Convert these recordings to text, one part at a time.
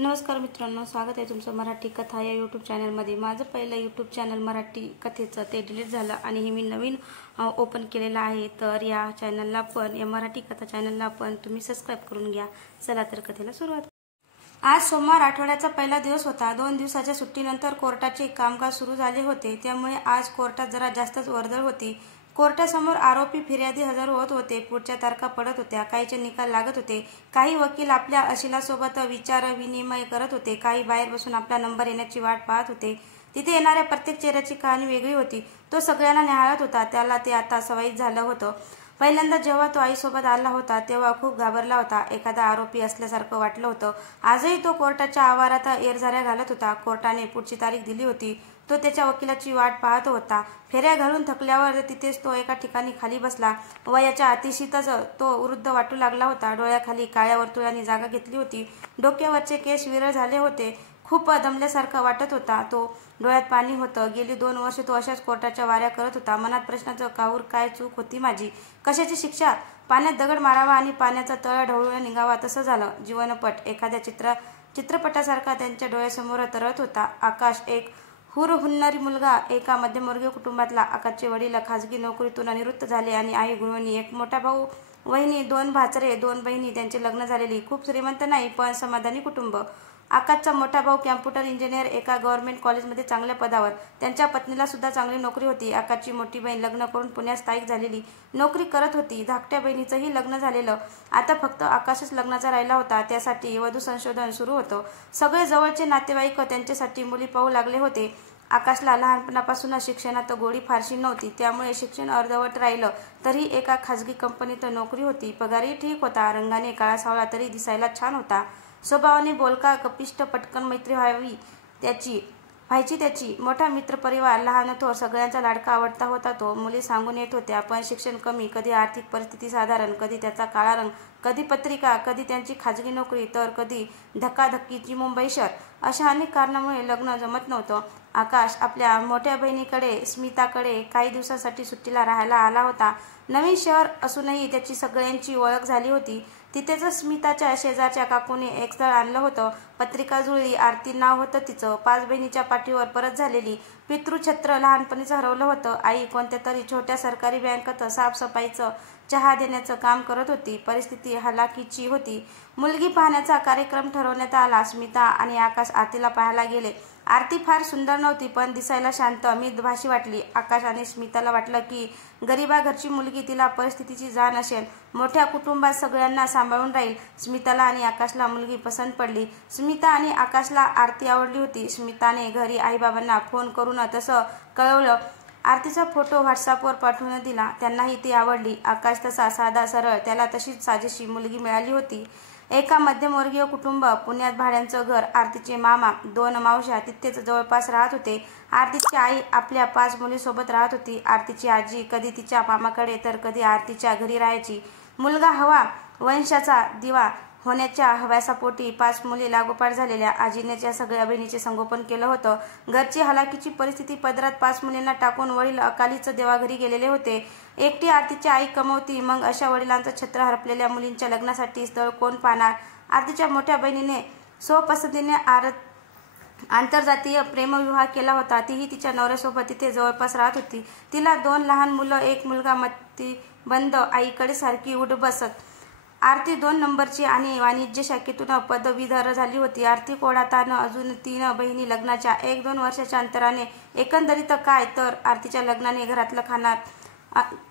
नमस्कार मित्रांनो, स्वागत आहे तुमचं मराठी कथा या यूट्यूब चॅनलमध्ये। माझं पहिलं यूट्यूब चॅनल मराठी कथेचं ते डिलीट झालं आणि हे मी नवीन ओपन केलेलं आहे। तर या चॅनलला पण, या मराठी कथा चॅनलला पण तुम्ही सबस्क्राइब करून घ्या। चला तर कथेला सुरुवात। आज सोमवार आठवड्याचा पहिला दिवस होता। 2 दिवसाच्या सुट्टीनंतर कोर्टाचे कामकाज सुरू झाले होते, त्यामुळे आज कोर्टात जरा जास्तच वर्दळ होती। कोर्टासमोर आरोपी फिर्यादी हजर होत होते। पुढच्या तारखा पडत होत्या, काहीचे निकाल लागत होते। काही वकील आपल्या अशिलासोबत विचार विनिमय करत होते, काही बाहेर बसून आपला नंबर येण्याची वाट पाहत होते। तिथे येणाऱ्या प्रत्येक चेहऱ्याची कहाणी वेगळी होती। तो सगळ्यांना निहाळत होता, त्याला ते आता सवयीत झालं होतं। पहिल्यांदा जेव्हा तो आईसोबत आला होता तेव्हा खूप घाबरला होता, एखादा आरोपी असल्यासारखं वाटलं होतं। आजही तो कोर्टाच्या आवारात येरझाऱ्या घालत होता। कोर्टाने पुढची तारीख दिली होती, तो त्याच्या वकिलाची वाट पाहत होता। फेऱ्या घालून थकल्यावर तिथेच तो एका ठिकाणी खाली बसला। वयाच्या अतिशीतच तो वृद्ध वाटू लागला होता। डोळ्याखाली काळ्या वर्तुळांनी जागा घेतली होती, डोक्यावरचे केस विरळ झाले होते। खूप दमल्यासारखा वाटत होता तो, डोळ्यात पाणी होतं। गेली 2 वर्ष तो अशाच कोर्टाच्या वाऱ्या करत होता। मनात प्रश्नाचं काहूर, काय चूक होती माझी? कशाची शिक्षा? पाण्यात दगड मारावा आणि पाण्याचा तळ ढवळून निघावा तसं झालं। जीवनपट एखाद्या चित्रपटासारखा त्यांच्या डोळ्यासमोर तरळत होता। आकाश एक हुरहुन्नरी मुलगा, एका मध्यमवर्गीय कुटुंबातला। आकाशचे वडील खाजगी नोकरीतून निवृत्त झाले आणि आई गृहिणी। एक मोठा भाऊ, वहिनी, 2 भाचरे, 2 बहिणी। त्यांचे लग्न झालेली, खूप श्रीमंत नाही पण समाधानी कुटुंब। आकाशचा मोठा भाऊ कॉम्प्युटर इंजिनियर, एका गव्हर्नमेंट कॉलेजमध्ये चांगल्या पदावर। त्यांच्या पत्नीला सुद्धा चांगली नोकरी होती। आकाशची मोठी बहीण लग्न करून पुण्यात स्थायिक झालेली, नोकरी करत होती। धाकट्या बहिणीचंही लग्न झालेलं, आता फक्त आकाशच लग्नाचा राहिला होता, त्यासाठी वधू संशोधन सुरू होतं। सगळे जवळचे नातेवाईक त्यांच्यासाठी मुली पाहू लागले होते। आकाशला लहानपणापासून शिक्षणात गोडी फारशी नव्हती, त्यामुळे शिक्षण अर्धवट राहिलं। तरी एका खाजगी कंपनीत नोकरी होती, पगारही ठीक होता। रंगाने काळा सावळा तरी दिसायला छान होता। स्वभावाने बोलका, कपिष्ट, पटकन मैत्री व्हायची त्याची। मोठा मित्रपरिवार, लहान थोर, सगळ्यांचा लाडका आवडता होता तो। मुली सांगून येत होत्या, पण शिक्षण कमी, कधी आर्थिक परिस्थिती साधारण, कधी त्याचा काळा रंग, कधी पत्रिका, कधी त्यांची खाजगी नोकरी, तर कधी धक्काधक्कीची मुंबई शहर। अशा अनेक कारणामुळे लग्न जमत नव्हतं। आकाश आपल्या मोठ्या बहिणीकडे, स्मिताकडे काही दिवसांसाठी सुट्टीला राहायला आला होता। नवीन शहर असूनही त्याची सगळ्यांची ओळख झाली होती। तिथेच स्मिताच्या शेजारच्या काकूने एक स्थळ आणलं होतं। पत्रिका जुळली, आरती नाव होतं तिचं। 5 बहिणीच्या पाठीवर परत झालेली। पितृछत्र लहानपणीच हरवलं होतं। आई कोणत्या तरी छोट्या सरकारी बँकेत साफसफाईचं, चहा देण्याचं काम करत होती। परिस्थिती हलाखीची होती। मुलगी पाहण्याचा कार्यक्रम ठरवण्यात आला। स्मिता आणि आकाश आरतीला पाहायला गेले। आरती फार सुंदर नव्हती, पण दिसायला शांत, मितभाषी वाटली। आकाश आणि स्मिताला वाटलं की गरिबा घरची मुलगी, तिला परिस्थितीची जाण असेल, मोठ्या कुटुंबात सगळ्यांना सांभाळून राहील। स्मिताला आणि आकाशला मुलगी पसंत पडली। स्मिता आणि आकाशला आरती आवडली होती। स्मिताने घरी आईबाबांना फोन करून तसं कळवलं। आरतीचा फोटो व्हॉट्सअपवर पाठवून दिला, त्यांनाही ती आवडली। आकाश तसा साधा सरळ, त्याला तशीच साजेशी मुलगी मिळाली होती। एका मध्यमवर्गीय कुटुंब, पुण्यात भाड्याचं घर। आरतीचे मामा, 2 मावश्या तिथेच जवळपास राहत होते। आरतीची आई आपल्या 5 मुलींसोबत राहत होती। आरतीची आजी कधी तिच्या मामाकडे तर कधी आरतीच्या घरी राहायची। मुलगा हवा, वंशाचा दिवा होण्याच्या हव्यासापोटी 5 मुली लागोपाठ झालेल्या। आजीने त्या सगळ्या बहिणीचे संगोपन केलं होतं। घरची हलाखीची परिस्थिती पदरात 5 मुलींना टाकून वडील अकालीच देवाघरी गेलेले होते। एकटी आरतीची आई कमवती, मग अशा वडिलांचं छत्र हरपलेल्या मुलींच्या लग्नासाठी स्थळ कोण पाहणार? आरतीच्या मोठ्या बहिणीने स्वपसंतीने आंतरजातीय प्रेमविवाह केला होता। तीही तिच्या नवऱ्यासोबत तिथे जवळपास राहत होती। तिला 2 लहान मुलं, 1 मुलगा। मतिबंद, आईकडे सारखी उठ बसत। आरती 2 नंबरची आणि वाणिज्य शाखेतून पदवीधर झाली होती। आर्थिक ओढाताण, अजून 3 बहिणी लग्नाच्या 1-2 वर्षाच्या अंतराने। एकंदरीत काय तर आरतीच्या लग्नाने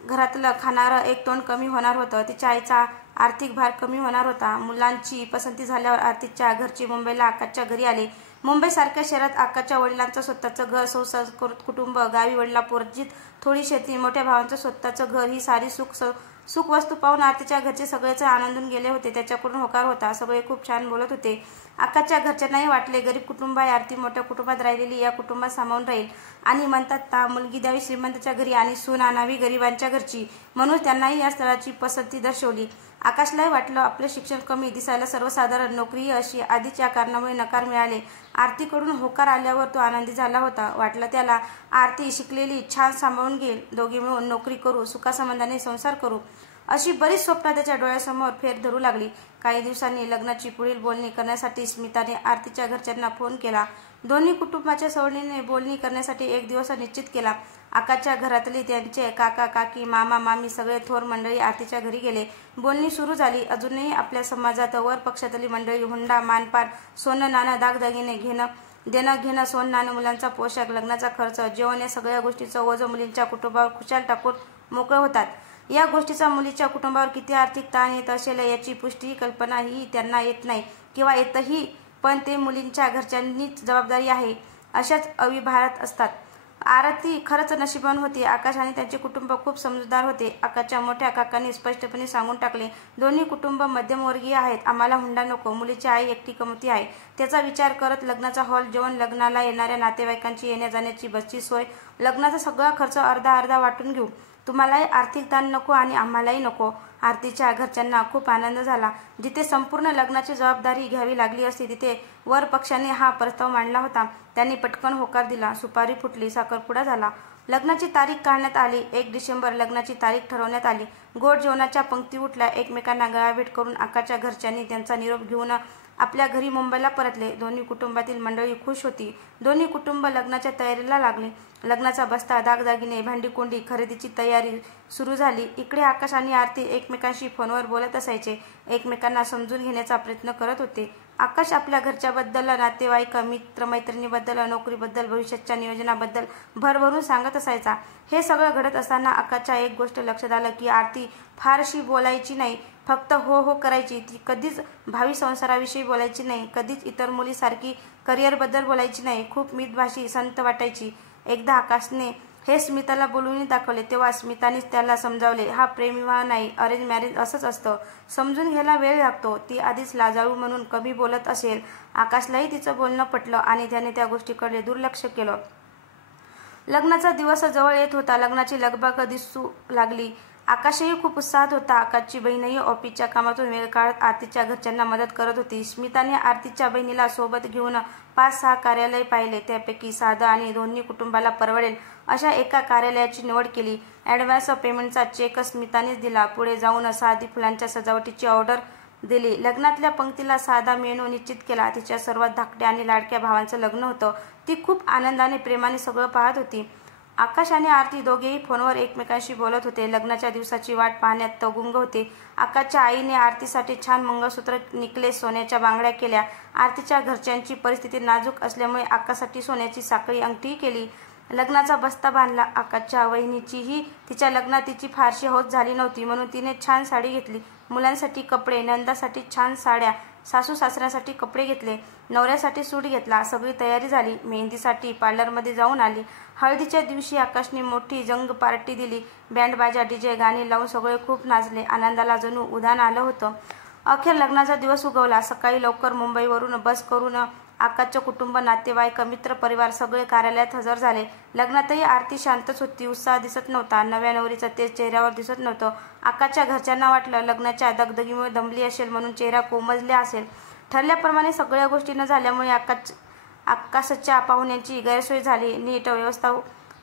घरातलं खाणारं एक तोंड कमी होणार होतं। तिच्या आईचा आर्थिक भार कमी होणार होता। मुलांची पसंती झाल्यावर आरतीच्या घरचे मुंबईला आकाशच्या घरी आले। मुंबईसारख्या शहरात आकाशच्या वडिलांचं स्वतःचं घर, संसार, कुटुंब, गावी वडिलांपोर्जित थोडी शेती, मोठ्या भावांचं स्वतःचं घर, ही सारी सुख वस्तू पाहून आरतीच्या घरचे सगळेच आनंदून गेले होते। त्याच्याकडून होकार होता, सगळे खूप छान बोलत होते। आकाशच्या घरच्यांनाही वाटले, गरीब कुटुंब आहे, आरती मोठ्या कुटुंबात राहिलेली, या कुटुंबात सामावून राहील। आणि म्हणतात ना, मुलगी द्यावी श्रीमंताच्या घरी आणि सून आणावी गरिबांच्या घरची, म्हणून त्यांनाही या स्थळाची पसंती दर्शवली। आकाशलाही वाटलं, आपलं शिक्षण कमी, दिसायला सर्वसाधारण, नोकरीही अशी, आधीच या कारणामुळे नकार मिळाले। आरतीकडून होकार आल्यावर तो आनंदी झाला होता। वाटलं त्याला, आरती शिकलेली, छान सांभाळून घेईल, दोघे मिळून नोकरी करू, सुखासंबंधाने संसार करू, अशी बरीच स्वप्न त्याच्या डोळ्यासमोर फेर धरू लागली। काही दिवसांनी लग्नाची पुढील बोलणी करण्यासाठी स्मिताने आरतीच्या घरच्यांना फोन केला। दोन्ही कुटुंबाच्या सवडीने बोलणी करण्यासाठी एक दिवस निश्चित केला। आकाशच्या घरातली त्यांचे काका काकी मामा मामी सगळे थोर मंडळी आरतीच्या घरी गेले। बोलणी सुरू झाली। अजूनही आपल्या समाजात वर पक्षातली मंडळी हुंडा मानपान सोनं नाणं दागदागिने देणं घेणं सोनं नाणं मुलांचा पोशाख लग्नाचा खर्च जेवण या सगळ्या गोष्टीचं ओझं मुलींच्या कुटुंबावर खुशाल टाकून मोकळे होतात। या गोष्टीचा मुलीच्या कुटुंबावर किती आर्थिक ताण येत असेल याची पुष्टी कल्पना ही त्यांना येत नाही किंवा येतही, पण ते मुलींच्या घरच्यांनीच जबाबदारी आहे अशाच अविभारात असतात। आरती खरंच नशिबान होती। आकाश आणि त्यांचे कुटुंब खूप समजूतदार होते। आकाशच्या मोठ्या काकांनी स्पष्टपणे सांगून टाकले, दोन्ही कुटुंब मध्यमवर्गीय आहेत, आम्हाला हुंडा नको, मुलीची आई एकटी कमवती आहे, त्याचा विचार करत लग्नाचा हॉल जेवण लग्नाला येणाऱ्या नातेवाईकांची येण्या जाण्याची बसची सोय लग्नाचा सगळा खर्च अर्धा अर्धा वाटून घेऊ, तुम्हालाही आर्थिक ताण नको आणि आम्हालाही नको। आरतीच्या घरच्यांना खूप आनंद झाला। जिथे संपूर्ण लग्नाची जबाबदारी घ्यावी लागली असती तिथे वर पक्षाने हा प्रस्ताव मांडला होता। त्यांनी पटकन होकार दिला। सुपारी फुटली, साखरपुडा झाला, लग्नाची तारीख काढण्यात आली। 1 डिसेंबर लग्नाची तारीख ठरवण्यात आली। गोड जेवणाच्या पंक्ती उठल्या। एकमेकांना गळाभेट करून आकाशच्या घरच्यांनी त्यांचा निरोप घेऊन आपल्या घरी मुंबईला परतले। दोन्ही कुटुंबातील मंडळी खुश होती। दोन्ही कुटुंब लग्नाच्या तयारीला लागले। लग्नाचा बस्ता दागदागिने भांडीकोंडी खरेदीची तयारी सुरू झाली। इकडे आकाश आणि आरती एकमेकांशी फोनवर बोलत असायचे, एकमेकांना समजून घेण्याचा प्रयत्न करत होते। आकाश आपल्या घरच्याबद्दल नातेवाईक मित्रमैत्रिणीबद्दल नोकरीबद्दल भविष्याच्या नियोजनाबद्दल भरभरून सांगत असायचा। हे सगळं घडत असताना आकाशच्या एक गोष्ट लक्षात आलं की आरती फारशी बोलायची नाही, फक्त हो हो करायची। ती कधीच भावी संसाराविषयी बोलायची नाही, कधीच इतर मुलीसारखी करिअरबद्दल बोलायची नाही, खूप मितभाषी संत वाटायची। एकदा आकाशने हे स्मिताला बोलून दाखवले तेव्हा स्मितानेच त्याला समजावले, हा प्रेमविवाह नाही, अरेंज मॅरेज असंच असतं, समजून घ्यायला वेळ लागतो। ती आधीच लाजाळू म्हणून कमी बोलत असेल। आकाशलाही तिचं बोलणं पटलं आणि त्याने त्या गोष्टीकडे दुर्लक्ष केलं। लग्नाचा दिवस जवळ येत होता। लग्नाची लगबग दिसू लागली। आकाशही खूप उत्साहात होता। आकाशची बहीणही ऑफिसच्या कामातून वेळ काढत आरतीच्या घरच्यांना मदत करत होती। स्मिताने आरतीच्या बहिणीला सोबत घेऊन 5-6 कार्यालय पाहिले, त्यापैकी साधं आणि दोन्ही कुटुंबाला परवडेल अशा एका कार्यालयाची निवड केली। ॲडव्हान्स पेमेंटचा चेक स्मितानेच दिला। पुढे जाऊन साधी फुलांच्या सजावटीची ऑर्डर दिली। लग्नातल्या पंक्तीला साधा मेनू निश्चित केला। तिच्या सर्वात धाकट्या आणि लाडक्या भावांचं लग्न होतं। ती खूप आनंदाने प्रेमाने सगळं पाहत होती। आकाश आणि आरती दोघेही फोनवर एकमेकांशी बोलत होते। लग्नाच्या दिवसाची वाट पाहण्यात ते गुंग होते। आकाशच्या आईने आरतीसाठी छान मंगळसूत्र नेकलेस सोन्याच्या बांगड्या केल्या। आरतीच्या घरच्यांची परिस्थिती नाजूक असल्यामुळे आकाशसाठी सोन्याची साखळी अंगठी केली। लग्नाचा बस्ता बांधला। आकाशच्या वहिनीचीही तिच्या लग्नात तिची फारशी हौस झाली नव्हती म्हणून तिने छान साडी घेतली। मुलांसाठी कपडे, नंदासाठी छान साड्या, सासू सासऱ्यासाठी कपडे घेतले, नवऱ्यासाठी सूट घेतला। सगळी तयारी झाली। मेहंदीसाठी पार्लरमध्ये जाऊन आली। हळदीच्या दिवशी आकाशने मोठी जंग पार्टी दिली। बँड बाजा डीजे गाणी लावून सगळे खूप नाचले। आनंदाला जणू उधाण आलं होतं। अखेर लग्नाचा दिवस उगवला। सकाळी लवकर मुंबईवरून बस करून आकाशचं कुटुंब, नातेवाईक, मित्र परिवार सगळे कार्यालयात हजर झाले। लग्नातही आरती शांतच होती। उत्साह दिसत नव्हता। नव्या नवरीचं तेज चेहऱ्यावर दिसत नव्हतं। आकाशच्या घरच्यांना वाटलं लग्नाच्या दगदगीमुळे दमली असेल म्हणून चेहरा कोमजला असेल। ठरल्याप्रमाणे सगळ्या गोष्टी न झाल्यामुळे आकाशच्या पाहुण्यांची गैरसोय झाली, नीट व्यवस्था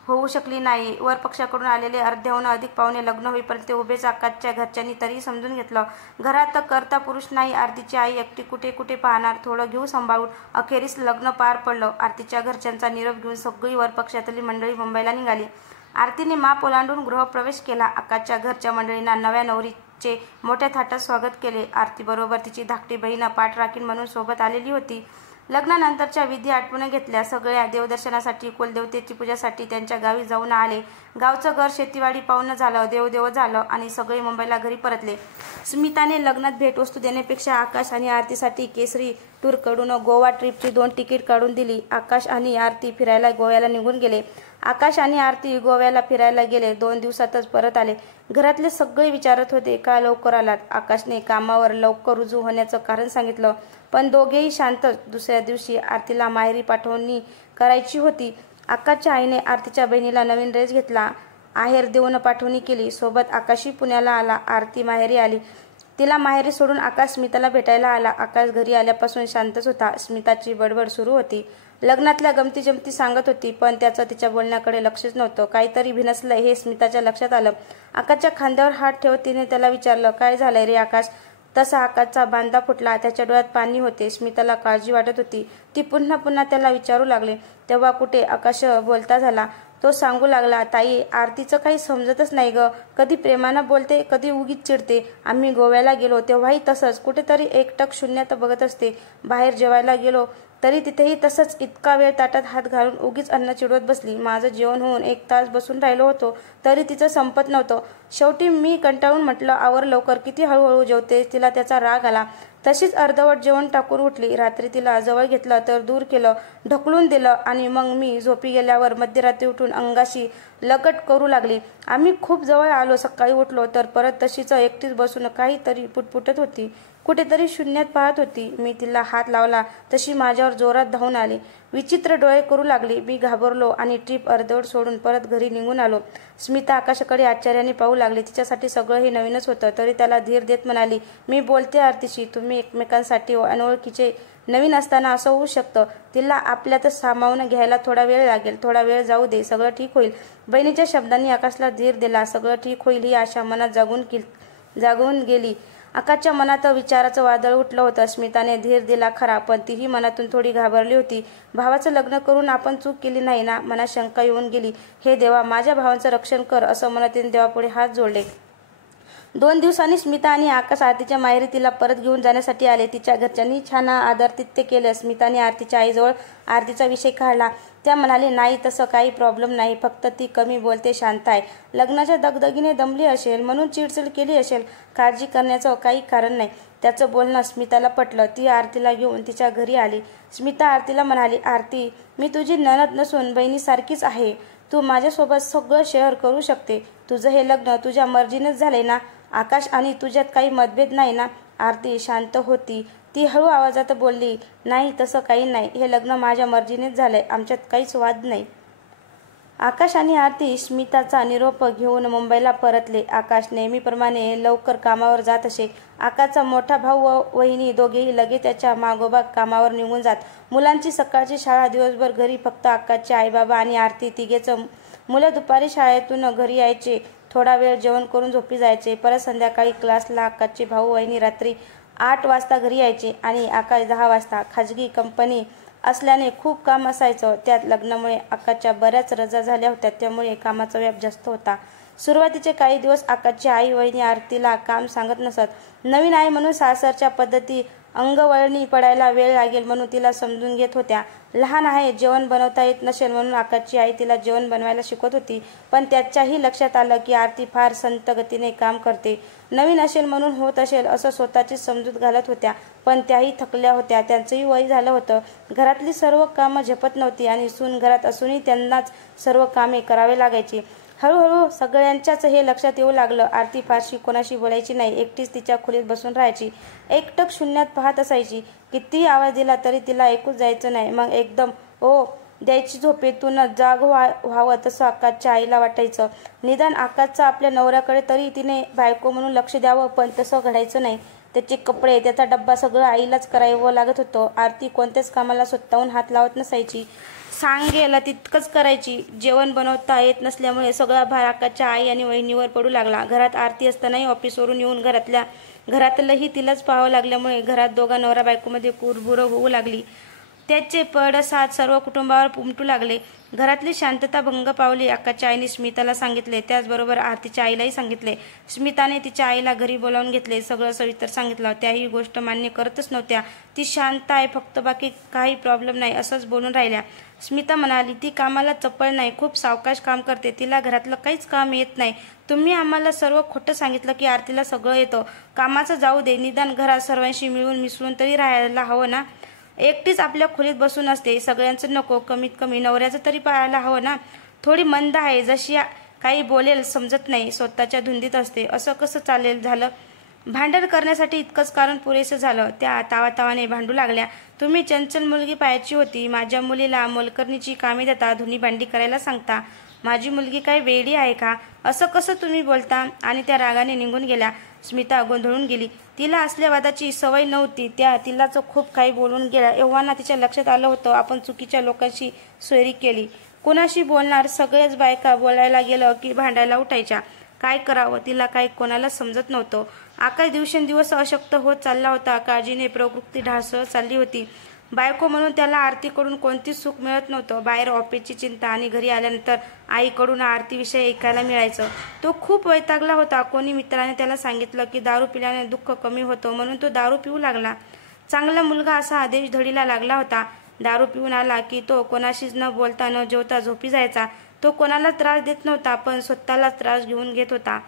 होऊ शकली नाही। वर पक्षाकडून आलेले अर्ध्याहून अधिक पाहुणे लग्न होईपर्यंत उभेच। आकाशच्या घरच्यांनी तरी समजून घेतलं, घरात करता पुरुष नाही, आरतीची आई एकटी कुठे कुठे पाहणार, थोडं घेऊ सांभाळून। अखेरीस लग्न पार पडलं। आरतीच्या घरच्यांचा निरोप घेऊन सगळी वर पक्षातली मंडळी मुंबईला निघाली। आरतीने माप ओलांडून गृहप्रवेश केला। आकाशच्या घरच्या मंडळींना नव्या नवरीचे मोठ्या थाटात स्वागत केले। आरतीबरोबर तिची धाकटी बहीण पाठराखीण म्हणून सोबत आलेली होती। लग्नानंतरच्या विधी आटपून घेतल्या। सगळ्या देवदर्शनासाठी, कुलदेवतेची पूजासाठी त्यांच्या गावी जाऊन आले। गावचं घर शेतीवाडी पाहून झालं, देवदेव झालं आणि सगळे मुंबईला घरी परतले। स्मिताने लग्नात भेटवस्तू देण्यापेक्षा आकाश आणि आरतीसाठी केसरी टूरकडून गोवा ट्रिपची 2 तिकीट काढून दिली। आकाश आणि आरती फिरायला गोव्याला निघून गेले। आकाश आणि आरती गोव्याला फिरायला गेले। 2 दिवसातच परत आले। घरातले सगळे विचारत होते, का लवकर आलात? आकाशने कामावर लवकर रुजू होण्याचं कारण सांगितलं, पण दोघेही शांतच। दुसऱ्या दिवशी आरतीला माहेरी पाठवणी करायची होती। आकाशच्या आईने आरतीच्या बहिणीला नवीन ड्रेस घेतला, आहेर देऊन पाठवणी केली। सोबत आकाशही पुण्याला आला। आरती माहेरी आली। तिला माहेरी सोडून आकाश स्मिताला भेटायला आला। आकाश घरी आल्यापासून शांतच होता। स्मिताची बडबड सुरू होती। लग्नातल्या गमती जमती सांगत होती, पण त्याचं तिच्या बोलण्याकडे लक्षच नव्हतं। काहीतरी भिनसलंय हे स्मिताच्या लक्षात आलं। आकाशच्या खांद्यावर हात ठेवत तिने त्याला विचारलं, काय झालंय रे आकाश? तसा आकाशचा बांधा फुटला. त्याच्या डोळ्यात पाणी होते. स्मिताला काळजी वाटत होती. ती पुन्हा पुन्हा त्याला विचारू लागली. तेव्हा कुठे आकाश बोलता झाला. तो सांगू लागला, ताई, आरतीचं काही समजतच नाही ग. कधी प्रेमानं बोलते, कधी उगीच चिडते. आम्ही गोव्याला गेलो तेव्हाही तसंच, कुठेतरी एकटक शून्यात बघत असते. बाहेर जेवायला गेलो तरी तिथेही तसंच. इतका वेळ ताटात हात घालून उगीच अन्न चिडवत बसली. माझं जेवण होऊन 1 तास बसून राहिलो होतो तरी तिचं संपत नव्हतं. शेवटी मी कंटाळून म्हटलं, आवर लवकर, किती हळूहळू जेवते. तिला त्याचा राग आला. तशीच अर्धवट जेवण टाकून उठली. रात्री तिला जवळ घेतलं तर दूर केलं, ढकलून दिलं आणि मग मी झोपी गेल्यावर मध्यरात्री उठून अंगाशी लगट करू लागली. आम्ही खूप जवळ आलो. सकाळी उठलो तर परत तशीच एकटीच बसून काहीतरी पुटपुटत होती. कुठेतरी शून्यात पाहत होती. मी तिला हात लावला तशी माझ्यावर जोरात धावून आली. विचित्र डोळे करू लागली. मी घाबरलो आणि ट्रीप अर्धवट सोडून परत घरी निघून आलो. स्मिता आकाशाकडे आश्चर्याने पाहू लागली. तिच्यासाठी सगळं हे नवीनच होतं. तरी त्याला धीर देत म्हणाली, मी बोलते आरतीशी. तुम्ही एकमेकांसाठी अनोळखीचे. नवीन असताना असं होऊ शकतं. तिला आपल्यातच सामावून घ्यायला थोडा वेळ लागेल. थोडा वेळ जाऊ दे, सगळं ठीक होईल. बहिणीच्या शब्दांनी आकाशला धीर दिला. सगळं ठीक होईल ही आशा मनात जागून गेली. आकाशच्या मनात विचाराचं वादळ उठलं होतं. स्मिताने धीर दिला खरा, पण तीही मनातून थोडी घाबरली होती. भावाचं लग्न करून आपण चूक केली नाही ना. मनात शंका येऊन गेली. हे देवा, माझ्या भावांचं रक्षण कर, असं म्हणत तिने देवापुढे हात जोडले. 2 दिवसांनी स्मिता आणि आकाश आरतीच्या माहेरी तिला परत घेऊन जाण्यासाठी आले. तिच्या घरच्यांनी छान आदरातिथ्य केलं. स्मिताने आरतीच्या आईजवळ आरतीचा विषय काढला. त्या म्हणाले, नाही, तसं काही प्रॉब्लेम नाही, फक्त ती कमी बोलते, शांत आहे. लग्नाच्या दगदगीने दमली असेल म्हणून चिडचिड केली असेल. काळजी करण्याचं काही कारण नाही. त्याचं बोलणं स्मिताला पटलं. ती आरतीला घेऊन तिच्या घरी आली. स्मिता आरतीला म्हणाली, आरती, मी तुझी नणद नसून बहिणीसारखीच आहे. तू माझ्यासोबत सगळं शेअर करू शकते. तुझं हे लग्न तुझ्या मर्जीनेच झाले ना. आकाश आणि तुझ्यात काही मतभेद नाही ना. आरती शांत होती. ती हळू आवाजात बोलली, नाही, तसं काही नाही. हे लग्न माझ्या मर्जीनेच झालंय. आमच्यात काहीच वाद नाही. आकाश आणि आरती स्मिताचा निरोप घेऊन मुंबईला परतले. आकाश नेहमीप्रमाणे लवकर कामावर जात असे. आकाशचा मोठा भाऊ व वहिनी दोघेही लगेच त्याच्या मागोमाग कामावर निघून जात. मुलांची सकाळची शाळा. दिवसभर घरी फक्त आकाशचे आईबाबा आणि आरती तिघेच. मुलं दुपारी शाळेतून घरी यायचे. थोडा वेळ जेवण करून झोपी जायचे. परत संध्याकाळी क्लासला. आकाशचे भाऊ वहिनी रात्री 8 वाजता घरी यायचे आणि आकाश 10 वाजता. खाजगी कंपनी असल्याने खूप काम असायचं. त्यात लग्नामुळे आकाशच्या बऱ्याच रजा झाल्या होत्या, त्यामुळे कामाचा व्याप जास्त होता. सुरुवातीचे काही दिवस आकाशची आई वहिनी आरतीला काम सांगत नसत. नवीन आई म्हणून सासरच्या पद्धती अंगवळणी पडायला वेळ लागेल म्हणून तिला समजून घेत होत्या. लहान आहे, जेवण बनवता येत नसेल म्हणून आकाशची आई तिला जेवण बनवायला शिकवत होती. पण त्याच्याही लक्षात आलं की आरती फार संत गतीने काम करते. नवीन असेल म्हणून होत असेल असं स्वतःची समजूत घालत होत्या. पण त्याही थकल्या होत्या. त्यांचंही वय झालं होतं. घरातली सर्व कामं झेपत नव्हती आणि सून घरात असूनही त्यांनाच सर्व कामे करावे लागायची. हळूहळू सगळ्यांच्याच हे लक्षात येऊ लागलं. आरती फारशी कोणाशी बोलायची नाही. एकटीच तिच्या खोलीत बसून राहायची. एकटक शून्यात पाहत असायची. कितीही आवाज दिला तरी तिला ऐकूच जायचं नाही. मग एकदम ओ द्यायची. झोपेतून जाग व्हावं तसं आकाशच्या आईला वाटायचं. निदान आकाशचा आपल्या नवऱ्याकडे तरी तिने बायको म्हणून लक्ष द्यावं, पण तसं घडायचं नाही. त्याचे कपडे, त्याचा डब्बा सगळं आईलाच करावं लागत होतं. आरती कोणत्याच कामाला स्वतःहून हात लावत नसायची. सांगेल तितकंच करायची. जेवण बनवता येत नसल्यामुळे सगळा भार आकाशच्या आई आणि वहिनीवर पडू लागला. घरात आरती असतानाही ऑफिसवरून येऊन घरातलंही तिलाच पाहावं लागल्यामुळे घरात दोघा नवरा बायकोमध्ये कुरबुर होऊ लागली. त्याचे पडसाद सर्व कुटुंबावर उमटू लागले. घरातली शांतता भंग पावली. आकाशच्या आईने स्मिताला सांगितले. त्याचबरोबर आरतीच्या आईलाही सांगितले. स्मिताने तिच्या आईला घरी बोलावून घेतले. सगळं सविस्तर सांगितलं. त्याही गोष्ट मान्य करतच नव्हत्या. ती शांत आहे, फक्त बाकी काही प्रॉब्लेम नाही असंच बोलून राहिल्या. स्मिता म्हणाली, ती कामाला चपळ नाही, खूप सावकाश काम करते. तिला घरातलं काहीच काम येत नाही. तुम्ही आम्हाला सर्व खोटं सांगितलं की आरतीला सगळं येतं. कामाचं जाऊ दे, निदान घरात सर्वांशी मिळून मिसळून तरी राहायला हवं ना. एकटीच आपल्या खोलीत बसून असते. सगळ्यांचं नको, कमीत कमी नवऱ्याचं तरी पाहायला हवं ना. थोडी मंद आहे, जशी काही बोलेल समजत नाही, स्वतःच्या धुंदीत असते. असं कसं चालेल. झालं भांडण करण्यासाठी इतकंच कारण पुरेसं झालं. त्या तावातावाने भांडू लागल्या. तुम्ही चंचल मुलगी पाहायची होती. माझ्या मुलीला मोलकरणीची कामे देता, धुनी भांडी करायला सांगता. माझी मुलगी काय वेडी आहे का? असं कसं तुम्ही बोलता? आणि त्या रागाने निघून गेल्या. स्मिता गोंधळून गेली. तिला असल्या वादाची सवय नव्हती. तिलाच खूप काही बोलून गेल्या. एव्हाना तिच्या लक्षात आलं होतं आपण चुकीच्या लोकांशी सोयरी केली. कोणाशी बोलणार? सगळेच बायका बोलायला गेलं की भांडायला उठायच्या. काय करावं तिला काही कोणाला समजत नव्हतं. आकाश दिवसेंदिवस अशक्त होत चालला होता. काळजीने प्रकृती ढासळत चालली होती. बायको म्हणून त्याला आरतीकडून कोणतीच सुख मिळत नव्हतं. बाहेर ऑफिसची चिंता आणि घरी आल्यानंतर आईकडून आरतीविषयी ऐकायला मिळायचं. तो खूप वैतागला होता. कोणी मित्राने त्याला सांगितलं की दारू पिल्याने दुःख कमी होतं म्हणून तो दारू पिऊ लागला. चांगला मुलगा असा आदेश धडीला लागला होता. दारू पिऊन आला की तो कोणाशीच न बोलता न जेवता झोपी जायचा. तो कोणाला त्रास देत नव्हता पण स्वतःला त्रास घेऊन घेत होता.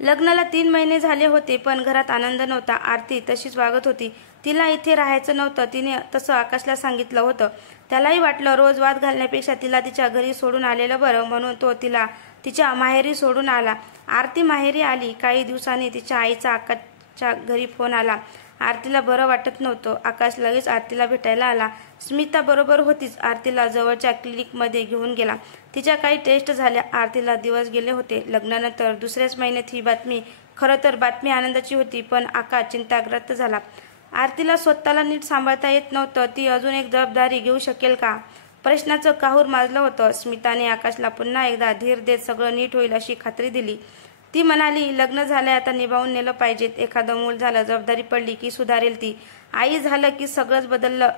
लग्नाला 3 महिने झाले होते पण घरात आनंद नव्हता. आरती तशीच वागत होती. तिला इथे राहायचं नव्हतं. तिने तसं आकाशला सांगितलं होतं. त्यालाही वाटलं रोज वाद घालण्यापेक्षा तिला तिच्या घरी सोडून आलेलं बरं म्हणून तो तिला तिच्या माहेरी सोडून आला. आरती माहेरी आली. काही दिवसांनी तिच्या आईचा आकाशच्या घरी फोन आला. आरतीला बरं वाटत नव्हतं. आकाश लगेच आरतीला भेटायला आला. स्मिता बरोबर होतीच. आरतीला जवळच्या क्लिनिकमध्ये घेऊन गेला. तिच्या काही टेस्ट झाल्या. आरतीला दिवस गेले होते. लग्नानंतर दुसऱ्याच महिन्यात ही बातमी, खरं तर बातमी आनंदाची होती पण आकाश चिंताग्रस्त झाला. आरतीला स्वतःला नीट सांभाळता येत नव्हतं. ती अजून एक जबाबदारी घेऊ शकेल का? प्रश्नाचं काहूर माजलं होतं. स्मिताने आकाशला पुन्हा एकदा धीर देत सगळं नीट होईल अशी खात्री दिली. ती म्हणाली, लग्न झालंय आता निभावून नेलं पाहिजेत. एखादं मूल झालं, जबाबदारी पडली की सुधारेल ती. आई झालं की सगळंच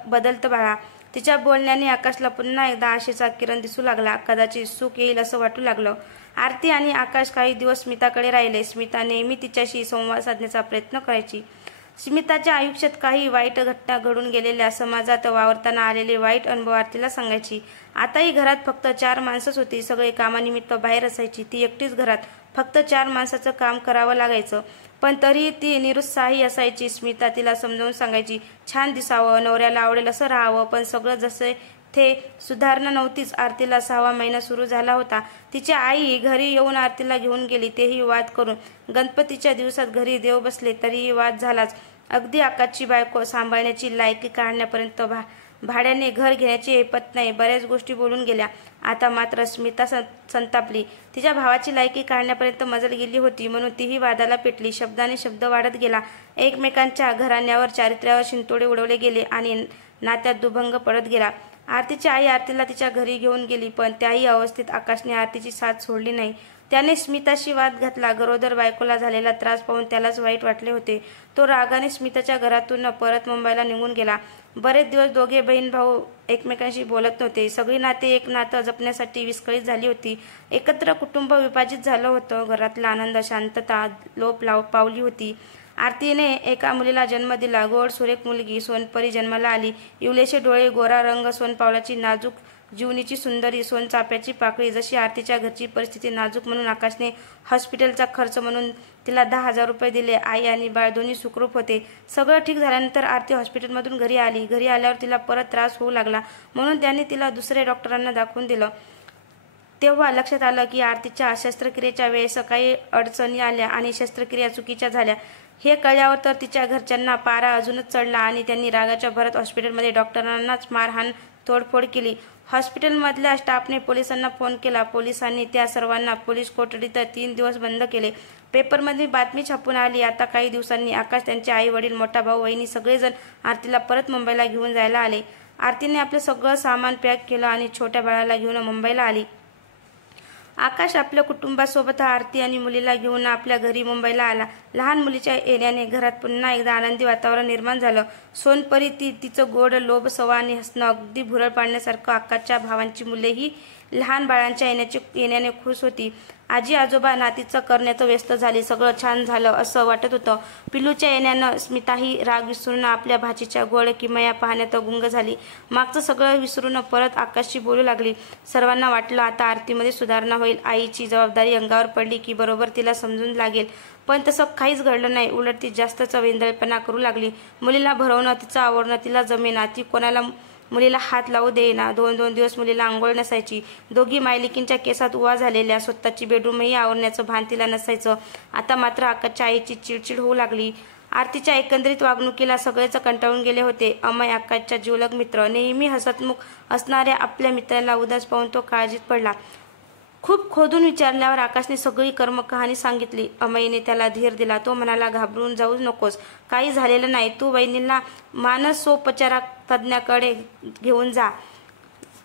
बदलतं बाळा. तिच्या बोलण्याने आकाशला पुन्हा एकदा आशेचा किरण दिसू लागला. कदाचित सुख येईल असं वाटू लागलं. आरती आणि आकाश काही दिवस स्मिताकडे राहिले. स्मिता नेहमी तिच्याशी संवाद साधण्याचा प्रयत्न करायची. स्मिताच्या आयुष्यात काही वाईट घटना घडून गेलेल्या, समाजात वावरताना आलेले वाईट अनुभव आरतीला सांगायची. आताही घरात फक्त 4 माणसंच होती. सगळे कामानिमित्त बाहेर असायची. ती एकटीच घरात. फक्त 4 माणसाचं काम करावं लागायचं पण तरीही ती निरुत्साही असायची. स्मिता तिला समजावून सांगायची, छान दिसावं, नवऱ्याला आवडेल असं राहावं, पण सगळं जसे ते सुधारणा नव्हतीच. आरतीला 6वा महिना सुरू झाला होता. तिची आई घरी येऊन आरतीला घेऊन गेली, तेही वाद करून. गणपतीच्या दिवसात घरी देव बसले तरीही वाद झालाच. अगदी आकाशची बायको सांभाळण्याची लायकी काढण्यापर्यंत, भाड्याने घर घेण्याची ऐपत नाही, बऱ्याच गोष्टी बोलून गेल्या. आता मात्र स्मिता संतापली. तिच्या भावाची लायकी काढण्यापर्यंत मजल गेली होती म्हणून तीही वादाला पेटली. शब्दाने शब्द वाढत गेला. एकमेकांच्या घराण्यावर, चारित्र्यावर शिंतोडे उडवले गेले आणि नात्यात दुभंग पडत गेला. आरतीची आई आरतीला तिच्या घरी घेऊन गेली पण त्याही अवस्थेत आकाशने आरतीची साथ सोडली नाही. त्याने स्मिताशी वाद घातला. गरोदर बायकोला झालेला त्रास पाहून त्यालाच वाईट वाटले होते. तो रागाने स्मिताच्या घरातून परत मुंबईला निघून गेला. बरेच दिवस दोघे बहीण भाऊ एकमेकांशी बोलत नव्हते. सगळी नाते एक नातं जपण्यासाठी विस्कळीत झाली होती. एकत्र कुटुंब विभाजित झालं होतं. घरातला आनंद, शांतता लोप पावली होती. आरतीने एका मुलीला जन्म दिला. गोड सुरेख मुलगी सोनपरी जन्माला आली. इवलेसे डोळे, गोरा रंग, सोनपावलाची नाजूक जीवनीची सुंदरी, सोनचाफ्याची पाकळी. जशी आरतीच्या घरची परिस्थिती नाजूक म्हणून आकाशने हॉस्पिटलचा खर्च म्हणून तिला 10,000 रुपये दिले. आई आणि बाळ दोन्ही सुखरूप होते. सगळं ठीक झाल्यानंतर आरती हॉस्पिटलमधून घरी आली. घरी आल्यावर तिला परत त्रास होऊ लागला म्हणून त्यांनी तिला दुसऱ्या डॉक्टरांना दाखवून दिलं. तेव्हा लक्षात आलं की आरतीच्या शस्त्रक्रियेच्या वेळेस काही अडचणी आल्या आणि शस्त्रक्रिया चुकीच्या झाल्या. हे कळल्यावर तर तिच्या घरच्यांना पारा अजूनच चढला आणि त्यांनी रागाच्या भरात हॉस्पिटलमध्ये डॉक्टरांनाच मारहाण, तोडफोड केली. हॉस्पिटलमधल्या स्टाफने पोलिसांना फोन केला. पोलिसांनी त्या सर्वांना पोलीस कोठडीत 3 दिवस बंद केले. पेपरमध्ये बातमी छापून आली. आता काही दिवसांनी आकाश, त्यांचे आई वडील, मोठा भाऊ, वहिनी सगळेजण आरतीला परत मुंबईला घेऊन जायला आले. आरतीने आपलं सगळं सामान पॅक केलं आणि छोट्या बाळाला घेऊन मुंबईला आली. आकाश आपल्या कुटुंबासोबत आरती आणि मुलीला घेऊन आपल्या घरी मुंबईला आला. लहान मुलीच्या येण्याने घरात पुन्हा एकदा आनंदी वातावरण निर्माण झालं. सोनपरी, तिचं गोड लोभ, सवा आणि हसणं अगदी भुरळ पाडण्यासारखं. आकाशच्या भावांची मुलेही लहान बाळांच्या येण्याने खुश होती. आजी आजोबा नातीचं करण्याचं व्यस्त झाली. सगळं छान झालं असं वाटत होतं. पिलूच्या येण्यानं स्मिताही राग विसरून आपल्या भाचीच्या गोड किमया पाहण्यात गुंग झाली. मागचं सगळं विसरून परत आकाशशी बोलू लागली. सर्वांना वाटलं आता आरतीमध्ये सुधारणा होईल. आईची जबाबदारी अंगावर पडली की बरोबर तिला समजून लागेल. पण तसं काहीच घडलं नाही. उलट ती जास्तच वेंदळेपणा करू लागली. मुलीला भरवणं, तिचं आवरणं तिला जमेना. ती कोणाला मुलीला हात लावू देईना. 2-2 दिवस मुलीला आंघोळ नसायची. दोघी मायलिकींच्या केसात उवा झालेल्या. स्वतःची बेडरूमही आवरण्याचं भान तिला नसायचं. आता मात्र आकाशच्या आईची चिडचिड होऊ लागली. आरतीच्या एकंदरीत वागणुकीला सगळेच कंटाळून गेले होते. अमय, आकाशचा जिवलग मित्र, नेहमी हसतमुख असणाऱ्या आपल्या मित्राला उदास पाहून तो काळजीत पडला. खूप खोदून विचारल्यावर आकाशने सगळी कर्मकहाणी सांगितली. अमयने त्याला धीर दिला. तो म्हणाला, घाबरून जाऊ नकोस, काही झालेलं नाही. तू वहिनीला मानसोपचार तज्ञाकडे घेऊन जा.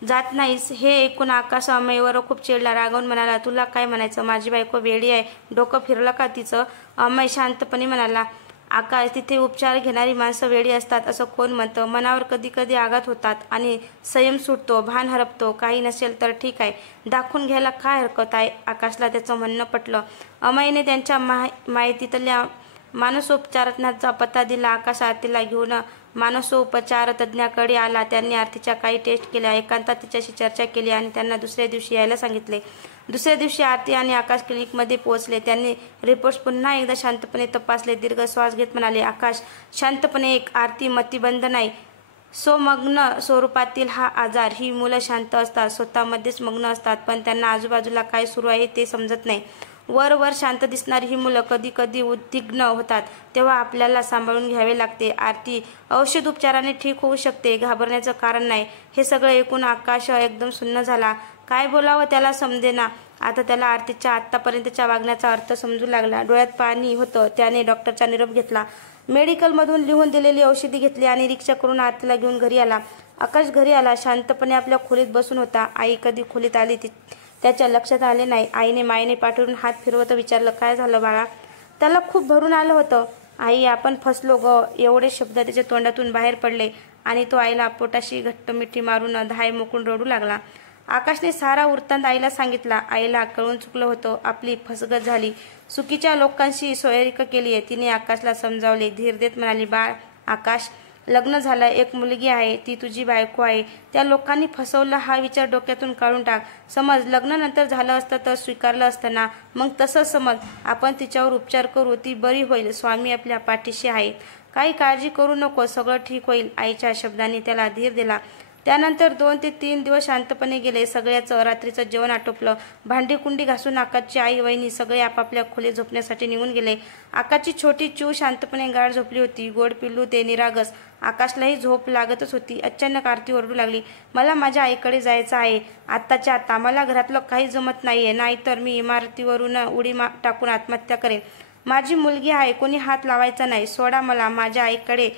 जात नाहीस हे ऐकून आकाश अमयवर खूप चिडला. रागावून म्हणाला, तुला काय म्हणायचं? माझी बायको वेडी आहे, डोकं फिरलं का तिचं? अमय शांतपणे म्हणाला, आकाश, तिथे उपचार घेणारी माणसं वेडी असतात असं कोण म्हणतं? मनावर कधी कधी आघात होतात आणि संयम सुटतो, भान हरपतो. काही नसेल तर ठीक आहे, दाखवून घ्यायला काय हरकत आहे? आकाशला त्याचं म्हणणं पटलं. अमयने त्यांच्या माहितीतल्या मानसोपचारतज्ञाचा पत्ता दिला. आकाश आरतीला घेऊन मानसोपचार तज्ञाकडे आला. त्यांनी आरतीच्या काही टेस्ट केल्या, एकांतात तिच्याशी चर्चा केली आणि त्यांना दुसऱ्या दिवशी यायला सांगितले. दुसऱ्या दिवशी आरती आणि आकाश क्लिनिकमध्ये पोहोचले. त्यांनी रिपोर्ट्स पुन्हा एकदा शांतपणे तपासले. दीर्घ श्वास घेत म्हणाले, आकाश शांतपणे एक, आरती मतिबंध नाही. सोमग्न स्वरूपातील हा आजार. ही मुलं शांत असतात, स्वतःमध्येच मग्न असतात, पण त्यांना आजूबाजूला काय सुरू आहे ते समजत नाही. वर शांत दिसणारी ही मुलं कधी कधी उद्विग्न होतात, तेव्हा आपल्याला सांभाळून घ्यावे लागते. आरती औषध उपचाराने ठीक होऊ शकते, घाबरण्याचं कारण नाही. हे सगळं ऐकून आकाश एकदम सुन्न झाला. काय बोलावं त्याला समजेना. आता त्याला आरतीच्या आतापर्यंतच्या वागण्याचा अर्थ समजू लागला. डोळ्यात पाणी होतं. त्याने डॉक्टरचा निरोप घेतला, मेडिकलमधून लिहून दिलेली औषधी घेतली आणि रिक्षा करून आरतीला घेऊन घरी आला. आकाश घरी आला, शांतपणे आपल्या खोलीत बसून होता. आई कधी खोलीत आली त्याच्या लक्षात आले नाही. आईने मायेने पाठवून हात फिरवत विचारलं, काय झालं बाळा? त्याला खूप भरून आलं होतं. आई, आपण फसलो ग, एवढे शब्द त्याच्या तोंडातून बाहेर पडले आणि तो आईला पोटाशी घट्ट मिठी मारून धाय मोकून रडू लागला. आकाशने सारा वृत्तांत आईला सांगितला. आईला कळून चुकलं होतं, आपली फसगत झाली, चुकीच्या लोकांशी सोयरीक केली. तिने आकाशला समजावले. धीर देत म्हणाली, बाळ आकाश, लग्न झालं, एक मुलगी आहे, ती तुझी बायको आहे. त्या लोकांनी फसवलं हा विचार डोक्यातून काढून टाक. समज लग्न नंतर झालं असतं तर स्वीकारलं असतं ना? मग तसंच समज, आपण तिच्यावर उपचार करू, ती बरी होईल. स्वामी आपल्या पाठीशी आहे, काही काळजी करू नको, सगळं ठीक होईल. आईच्या शब्दांनी त्याला धीर दिला. त्यानंतर 2 ते 3 दिवस शांतपणे गेले. सगळ्याचं रात्रीचं जेवण आटोपलं. भांडी कुंडी घासून आकाशची आई वहिनी सगळे आपापल्या खोलीत झोपण्यासाठी निघून गेले. आकाशची छोटी चिव शांतपणे गाढ झोपली होती. गोड पिल्लू ते निरागस. आकाशलाही झोप लागतच होती. अचानक आरती ओरडू लागली, मला माझ्या आईकडे जायचं आहे, आत्ताच्या आत्ता. मला घरातलं काही जमत नाहीये, नाहीतर मी इमारतीवरून उडी टाकून आत्महत्या करेन. माझी मुलगी आहे, कोणी हात लावायचा नाही, सोडा मला माझ्या आईकडे.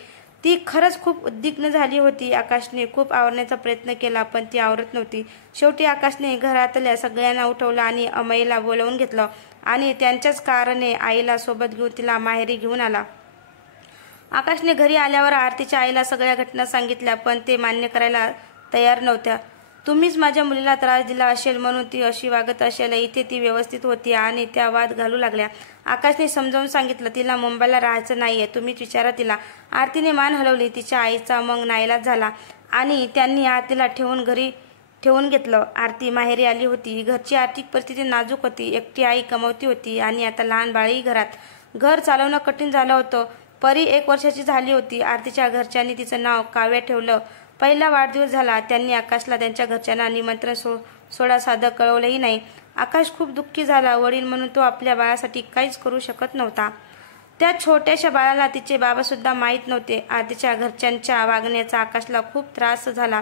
ती खरंच खूप उद्विग्न झाली होती. आकाशने खूप आवरण्याचा प्रयत्न केला, पण ती आवरत नव्हती. शेवटी आकाशने घरातल्या सगळ्यांना उठवलं आणि अमयला बोलावून घेतलं आणि त्यांच्याच कारणे आईला सोबत घेऊन तिला माहेरी घेऊन आला. आकाशने घरी आल्यावर आरतीच्या आईला सगळ्या घटना सांगितल्या, पण ते मान्य करायला तयार नव्हत्या. तुम्हीच माझ्या मुलीला त्रास दिला असेल म्हणून ती अशी वागत असेल. इथे ती व्यवस्थित होती आणि त्या वाद घालू लागल्या. आकाशने समजावून सांगितलं, तिला मुंबईला राहायचं नाहीये, तुम्हीच विचारा तिला. आरतीने मान हलवली. तिच्या आईचा मग नाईलाज झाला आणि त्यांनी आरतीला घरी ठेवून घेतलं. आरती माहेरी आली होती. घरची आर्थिक परिस्थिती नाजूक होती. एकटी आई कमवती होती आणि आता लहान बाळही घरात. घर चालवणं कठीण झालं होतं. परी 1 वर्षाची झाली होती. आरतीच्या घरच्यांनी तिचं नाव काव्या ठेवलं. पहिला वाढदिवस झाला. त्यांनी आकाशला त्यांच्या घरच्यांना निमंत्रण सोडा साधं कळवलंही नाही. आकाश खूप दुःखी झाला. वडील म्हणून तो आपल्या बाळासाठी काहीच करू शकत नव्हता. त्या छोट्याशा बाळाला तिचे बाबा सुद्धा माहीत नव्हते. आरतीच्या घरच्यांच्या वागण्याचा आकाशला खूप त्रास झाला.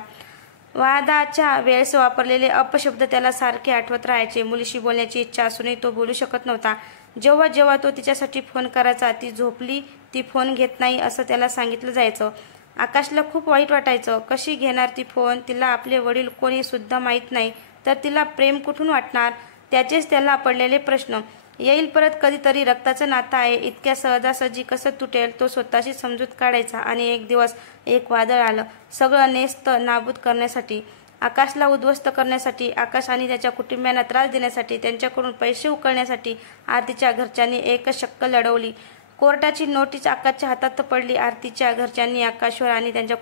वादाच्या वेळेस वापरलेले अपशब्द त्याला सारखे आठवत राहायचे. मुलीशी बोलण्याची इच्छा असूनही तो बोलू शकत नव्हता. जेव्हा जेव्हा तो तिच्यासाठी फोन करायचा, ती झोपली, ती फोन घेत नाही असं त्याला सांगितलं जायचं. आकाशला खूप वाईट वाटायचं. कशी घेणार ती फोन? तिला आपले वडील कोणी सुद्धा माहीत नाही, तर तिला प्रेम कुठून वाटणार? त्याचेच त्याला पडलेले प्रश्न. येईल परत कधीतरी, रक्ताचं नातं आहे, इतक्या सहजासहजी कसं तुटेल? तो स्वतःशी समजूत काढायचा. आणि एक दिवस एक वादळ आलं, सगळं नेस्त नाबूद करण्यासाठी, आकाशला उद्ध्वस्त करण्यासाठी, आकाश आणि त्याच्या कुटुंबियांना त्रास देण्यासाठी, त्यांच्याकडून पैसे उकळण्यासाठी. आरतीच्या घरच्यांनी एकच शक्कल लढवली. कोर्टाची नोटीस आकाशच्या हातात पडली. आरतीच्या घरच्यांनी आकाशवर आणि त्यांच्या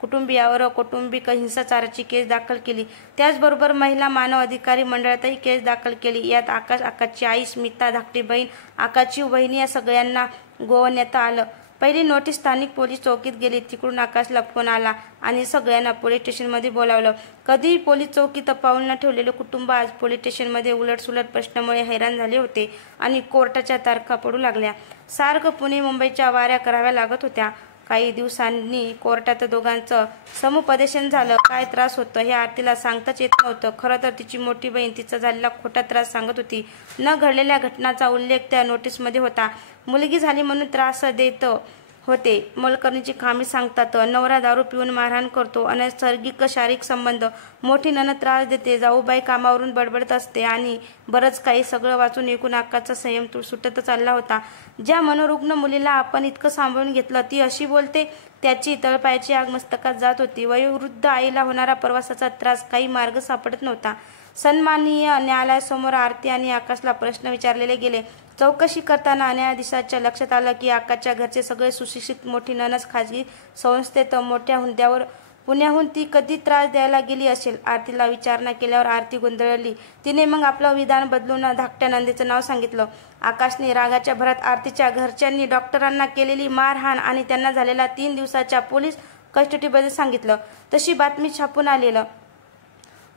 कुटुंबियावर कौटुंबिक हिंसाचाराची केस दाखल केली. त्याचबरोबर महिला मानव अधिकारी मंडळातही केस दाखल केली. यात आकाश, आकाशची आई स्मिता, धाकटी बहीण, आकाशची वहिनी या सगळ्यांना गोवण्यात आलं. पहिली नोटीस स्थानिक पोलीस चौकीत गेली. तिकडून आकाशला फोन आला आणि सगळ्यांना पोलीस स्टेशनमध्ये बोलावलं. कधीही पोलीस चौकीत पाऊल न ठेवलेलं कुटुंब आज पोलीस स्टेशनमध्ये उलटसुलट प्रश्नामुळे हैराण झाले होते आणि कोर्टाच्या तारखा पडू लागल्या. सारखं पुणे मुंबईच्या वाऱ्या कराव्या लागत होत्या. काही दिवसांनी कोर्टात दोघांचं समुपदेशन झालं. काय त्रास होतं हे आरतीला सांगताच येत नव्हतं. खरं तर तिची मोठी बहीण तिचा झालेला खोटा त्रास सांगत होती. न घडलेल्या घटनाचा उल्लेख त्या नोटीसमध्ये होता. मुलगी झाली म्हणून त्रास देतं होते. मोलकरणीची कामे सांगतात. नवरा दारू पिऊन मारहाण करतो. अनैसर्गिक शारीरिक संबंध. मोठी नणंद त्रास देते. जाऊबाई कामावरून बडबडत असते आणि बरंच काही. सगळं वाचून ऐकून अक्काचा संयम सुटत चालला होता. ज्या मनोरुग्ण मुलीला आपण इतकं सांभाळून घेतलं ती अशी बोलते. त्याची तळपायाची आग मस्तकात जात होती. वयोवृद्ध आईला होणारा प्रवासाचा त्रास, काही मार्ग सापडत नव्हता. सन्माननीय न्यायालयासमोर आरती आणि आकाशला प्रश्न विचारलेले गेले. चौकशी करताना न्यायाधीशाच्या लक्षात आलं की आकाशच्या घरचे सगळे सुशिक्षित. मोठी नणंद खाजगी संस्थेत मोठ्या हुद्द्यावर. पुण्याहून ती कधी त्रास द्यायला गेली असेल? आरतीला विचारणा केल्यावर आरती गोंधळली. तिने मग आपलं विधान बदलून धाकट्या नंदेचं नाव सांगितलं. आकाशने रागाच्या भरात आरतीच्या घरच्यांनी डॉक्टरांना केलेली मारहाण आणि त्यांना झालेला 3 दिवसाच्या पोलीस कस्टडीबद्दल सांगितलं. तशी बातमी छापून आलेलं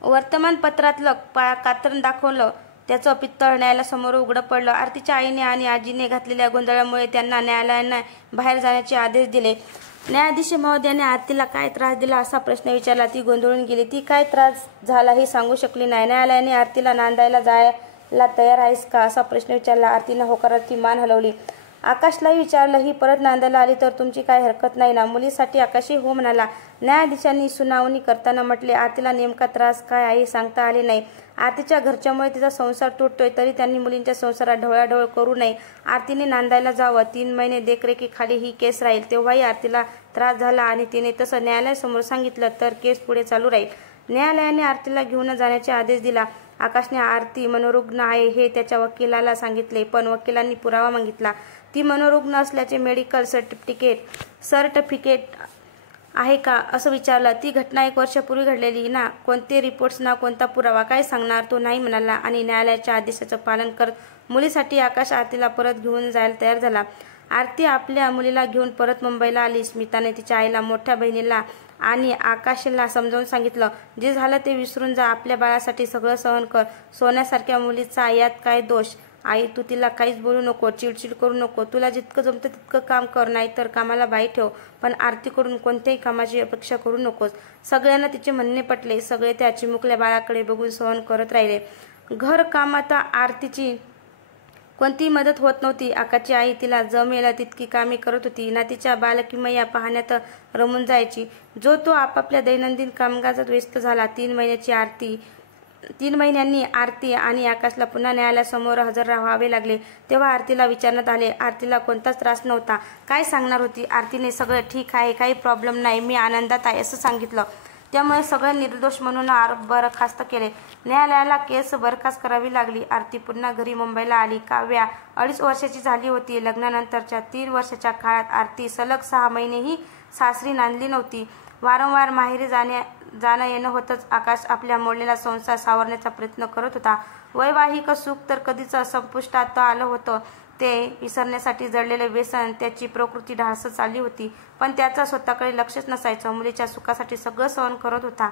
वर्तमानपत्रातलं कात्रण दाखवलं. त्याचं पित्तळ न्यायालयासमोर उघडं पडलं. आरतीच्या आईने आणि आजीने घातलेल्या गोंधळामुळे त्यांना न्यायालयाने बाहेर जाण्याचे आदेश दिले. न्यायाधीश महोदयाने आरतीला काय त्रास दिला असा प्रश्न विचारला. ती गोंधळून गेली. ती काय त्रास झाला हे सांगू शकली नाही. न्यायालयाने आरतीला नांदायला जायला तयार आहेस का असा प्रश्न विचारला. आरतीनं होकारार्थी मान हलवली. आकाशलाही विचारलं, ही परत नांदायला आली तर तुमची काय हरकत नाही ना? मुलीसाठी आकाशही हो म्हणाला. न्यायाधीशांनी सुनावणी करताना म्हटले, आरतीला नेमका त्रास काय आहे सांगता आले नाही. आरतीच्या घरच्यामुळे तिचा संसार तुटतोय, तरी त्यांनी मुलींच्या संसारात ढवळाढवळ करू नये. आरतीने नांदायला जावं. 3 महिने देखरेखीखाली ही केस राहील. तेव्हाही आरतीला त्रास झाला आणि तिने तसं न्यायालयासमोर सांगितलं तर केस पुढे चालू राहील. न्यायालयाने आरतीला घेऊन जाण्याचे आदेश दिला. आकाशने आरती मनोरुग्ण आहे हे त्याच्या वकिलाला सांगितले, पण वकिलांनी पुरावा मागितला. ती मनोरुग्ण असल्याचे मेडिकल सर्टिफिकेट आहे का असं विचारलं. ती घटना 1 वर्षापूर्वी घडलेली ना? कोणते रिपोर्ट्स ना कोणता पुरावा? काय सांगणार? तो नाही म्हणाला आणि न्यायालयाच्या आदेशाचं पालन करत मुलीसाठी आकाश आरतीला परत घेऊन जायला तयार झाला. आरती आपल्या मुलीला घेऊन परत मुंबईला आली. स्मिताने तिच्या आईला, मोठ्या बहिणीला आणि आकाशला समजावून सांगितलं, जे झालं ते विसरून जा. आपल्या बाळासाठी सगळं सहन कर. सोन्यासारख्या मुलीचा यात काय दोष? आई, तू तिला काहीच बोलू नको, चिडचिड करू नको. तुला जितकं जमतं तितकं काम कर, नाहीतर कामाला बाई ठेव, पण आरतीकडून कोणत्याही कामाची अपेक्षा करू नकोस. सगळ्यांना तिचे म्हणणे पटले. सगळे त्या चिमुकल्या बाळाकडे बघून सहन करत राहिले. घर कामात आरतीची कोणतीही मदत होत नव्हती. आकाशची आई तिला जमेल तितकी कामे करत होती. नातीच्या बालकिमया पाहण्यात रमून जायची. जो तो आपापल्या दैनंदिन कामकाजात व्यस्त झाला. 3 महिन्यांनी आरती आणि आकाशला पुन्हा न्यायालयासमोर हजर राहावे लागले. तेव्हा आरतीला विचारण्यात आले. आरतीला कोणताच त्रास नव्हता. काय सांगणार होती? आरतीने सगळं ठीक आहे, काही प्रॉब्लेम नाही, मी आनंदात आहे असं सांगितलं. त्यामुळे सगळे निर्दोष म्हणून बरखास्त केले. न्यायालयाला केस बरखास्त करावी लागली. आरती पुन्हा घरी मुंबईला आली. काव्या 2.5 वर्षाची झाली होती. लग्नानंतरच्या 3 वर्षाच्या काळात आरती सलग 6 महिनेही सासरी नांदली नव्हती. वारंवार माहेरी जाणं येणं होतंच. आकाश आपल्या मोडलेला संसार सावरण्याचा प्रयत्न करत होता. वैवाहिक सुख तर कधीच संपुष्टात आलं होतं. ते विसरण्यासाठी जडलेले व्यसन, त्याची प्रकृती ढासळत चालली होती, पण त्याचा स्वतःकडे लक्षच नसायचं. मुलीच्या सुखासाठी सगळं सहन करत होता.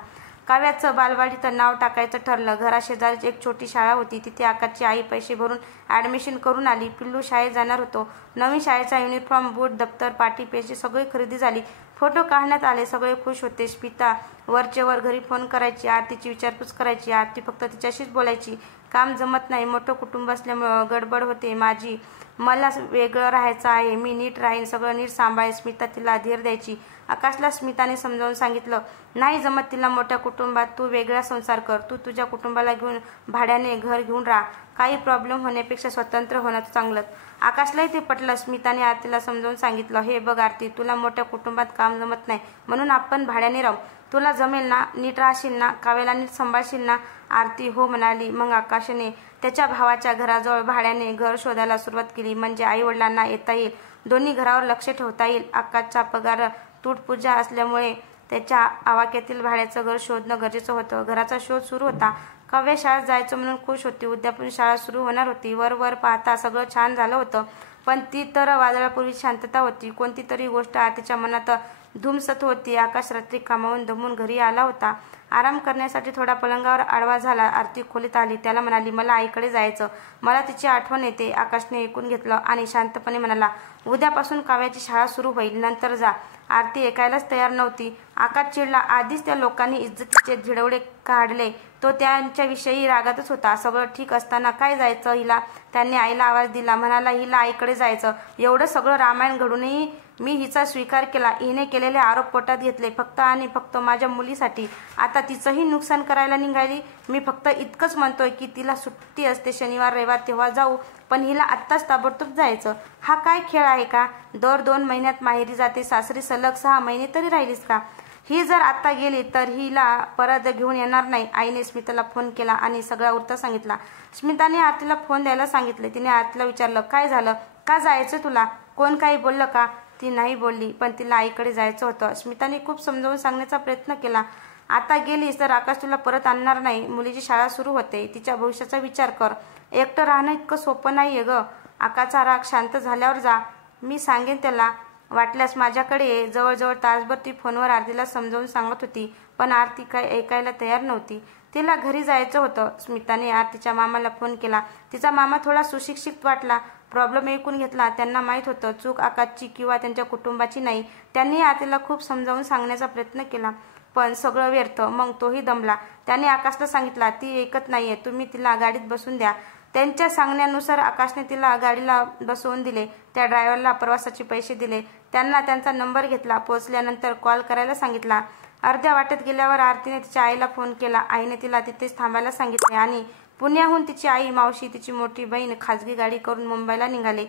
काव्याचं बालवाडीत नाव टाकायचं ठरलं. घराशेजारीच एक छोटी शाळा होती. तिथे आकाशची आई पैसे भरून ॲडमिशन करून आली. पिल्लू शाळेत जाणार होतो. नवीन शाळेचा युनिफॉर्म, बूट, दप्तर, पाटी, पेन्सिल सगळी खरेदी झाली. फोटो काढण्यात आले. सगळे खुश होते. स्मिता वरचेवर घरी फोन करायची. आरतीची विचारपूस करायची. आरती फक्त तिच्याशीच बोलायची. काम जमत नाही, मोठं कुटुंब असल्यामुळं गडबड होते माझी. मला वेगळं राहायचं आहे, मी नीट राहीन, सगळं नीट सांभाळेन. स्मिता तिला धीर द्यायची. आकाशला स्मिताने समजावून सांगितलं, नाही जमत तिला मोठ्या कुटुंबात, तू वेगळा संसार कर. तू तुझ्या कुटुंबाला घेऊन भाड्याने घर घेऊन राहा. काही प्रॉब्लेम होण्यापेक्षा स्वतंत्र होणं चांगलं. आकाशलाही ते पटलं. स्मिताने आरतीला समजावून सांगितलं, हे बघ आरती, तुला मोठ्या कुटुंबात काम जमत नाही, म्हणून आपण भाड्याने राहू. तुला जमेल ना? नीट राहशील ना? काव्याला नीट सांभाळशील ना? आरती हो म्हणाली. मग आकाशने त्याच्या भावाच्या घराजवळ भाड्याने घर शोधायला सुरुवात केली. म्हणजे आई वडिलांना येता येईल, दोन्ही घरावर लक्ष ठेवता येईल. आकाशचा पगार तूटपूजा असल्यामुळे त्याच्या आवाक्यातील भाड्याचं घर शोधणं गरजेचं होतं. घराचा शोध सुरू होता. काव्या शाळेत जायचं म्हणून खुश होती. उद्यापासून शाळा सुरू होणार होती. वर पाहता सगळं छान झालं होतं, पण ती तर वादळापूर्वी शांतता होती. कोणती तरी गोष्ट आरतीच्या मनात धुमसत होती. आकाश रात्री कामावून दमून घरी आला होता. आराम करण्यासाठी थोडा पलंगावर आडवा झाला. आरती खोलीत आली. त्याला म्हणाली, मला आईकडे जायचं, मला तिची आठवण येते. आकाशने ऐकून घेतलं आणि शांतपणे म्हणाला, उद्यापासून काव्याची शाळा सुरू होईल, नंतर जा. आरती ऐकायलाच तयार नव्हती. आकाश चिडला. आधीच त्या लोकांनी इज्जतीचे झिडवडे काढले. तो त्यांच्याविषयी रागातच होता. सगळं ठीक असताना काय जायचं हिला? त्यांनी आईला आवाज दिला. म्हणाला, हिला आईकडे जायचं. एवढं सगळं रामायण घडूनही मी हिचा स्वीकार केला. हिने केलेले आरोप पोटात घेतले फक्त आणि फक्त माझ्या मुलीसाठी. आता तिचंही नुकसान करायला निघाली. मी फक्त इतकंच म्हणतोय की तिला सुट्टी असते शनिवार रविवार, तेव्हा जाऊ, पण हिला आत्ताच ताबडतोब जायचं. हा काय खेळ आहे का? दर 2 महिन्यात माहेरी जाते, सासरी सलग 6 महिने तरी राहिलीस का? ही जर आता गेली तर हिला परत घेऊन येणार नाही. आईने स्मिताला फोन केला आणि सगळा वृत्त सांगितला. स्मिताने आरतीला फोन द्यायला सांगितले. तिने आरतीला विचारलं, काय झालं? का जायचं तुला? कोण काही बोललं का? ती नाही बोलली, पण तिला आईकडे जायचं होतं. स्मिताने खूप समजावून सांगण्याचा प्रयत्न केला. आता गेलीस तर आकाश तुला परत आणणार नाही. मुलीची शाळा सुरू होते. तिच्या भविष्याचा विचार कर. एकटं राहणं इतकं सोपं नाहीये ग. आकाशचा राग शांत झाल्यावर जा. मी सांगेन त्याला. वाटल्यास माझ्याकडे ये. जवळजवळ तासभर ती फोनवर आरतीला समजावून सांगत होती, पण आरती काय ऐकायला तयार नव्हती. तिला घरी जायचं होतं. स्मिताने आरतीच्या मामाला फोन केला. तिचा मामा थोडा सुशिक्षित वाटला. प्रॉब्लेम ऐकून घेतला. त्यांना माहीत होतं चूक आकाशची किंवा त्यांच्या कुटुंबाची नाही. त्यांनी आरतीला खूप समजावून सांगण्याचा प्रयत्न केला, पण सगळं व्यर्थ. मग तोही दमला. त्याने आकाशला सांगितला, ती ऐकत नाहीये, तुम्ही तिला गाडीत बसून द्या. त्यांच्या सांगण्यानुसार आकाशने तिला गाडीला बसवून दिले. त्या ड्रायव्हरला प्रवासाचे पैसे दिले. त्यांना त्यांचा नंबर घेतला. पोहोचल्यानंतर कॉल करायला सांगितला. अर्ध्या वाटेत गेल्यावर आरतीने तिच्या आईला फोन केला. आईने तिला तिथेच थांबायला सांगितले आणि पुण्याहून तिची आई, मावशी, तिची मोठी बहीण खाजगी गाडी करून मुंबईला निघाले.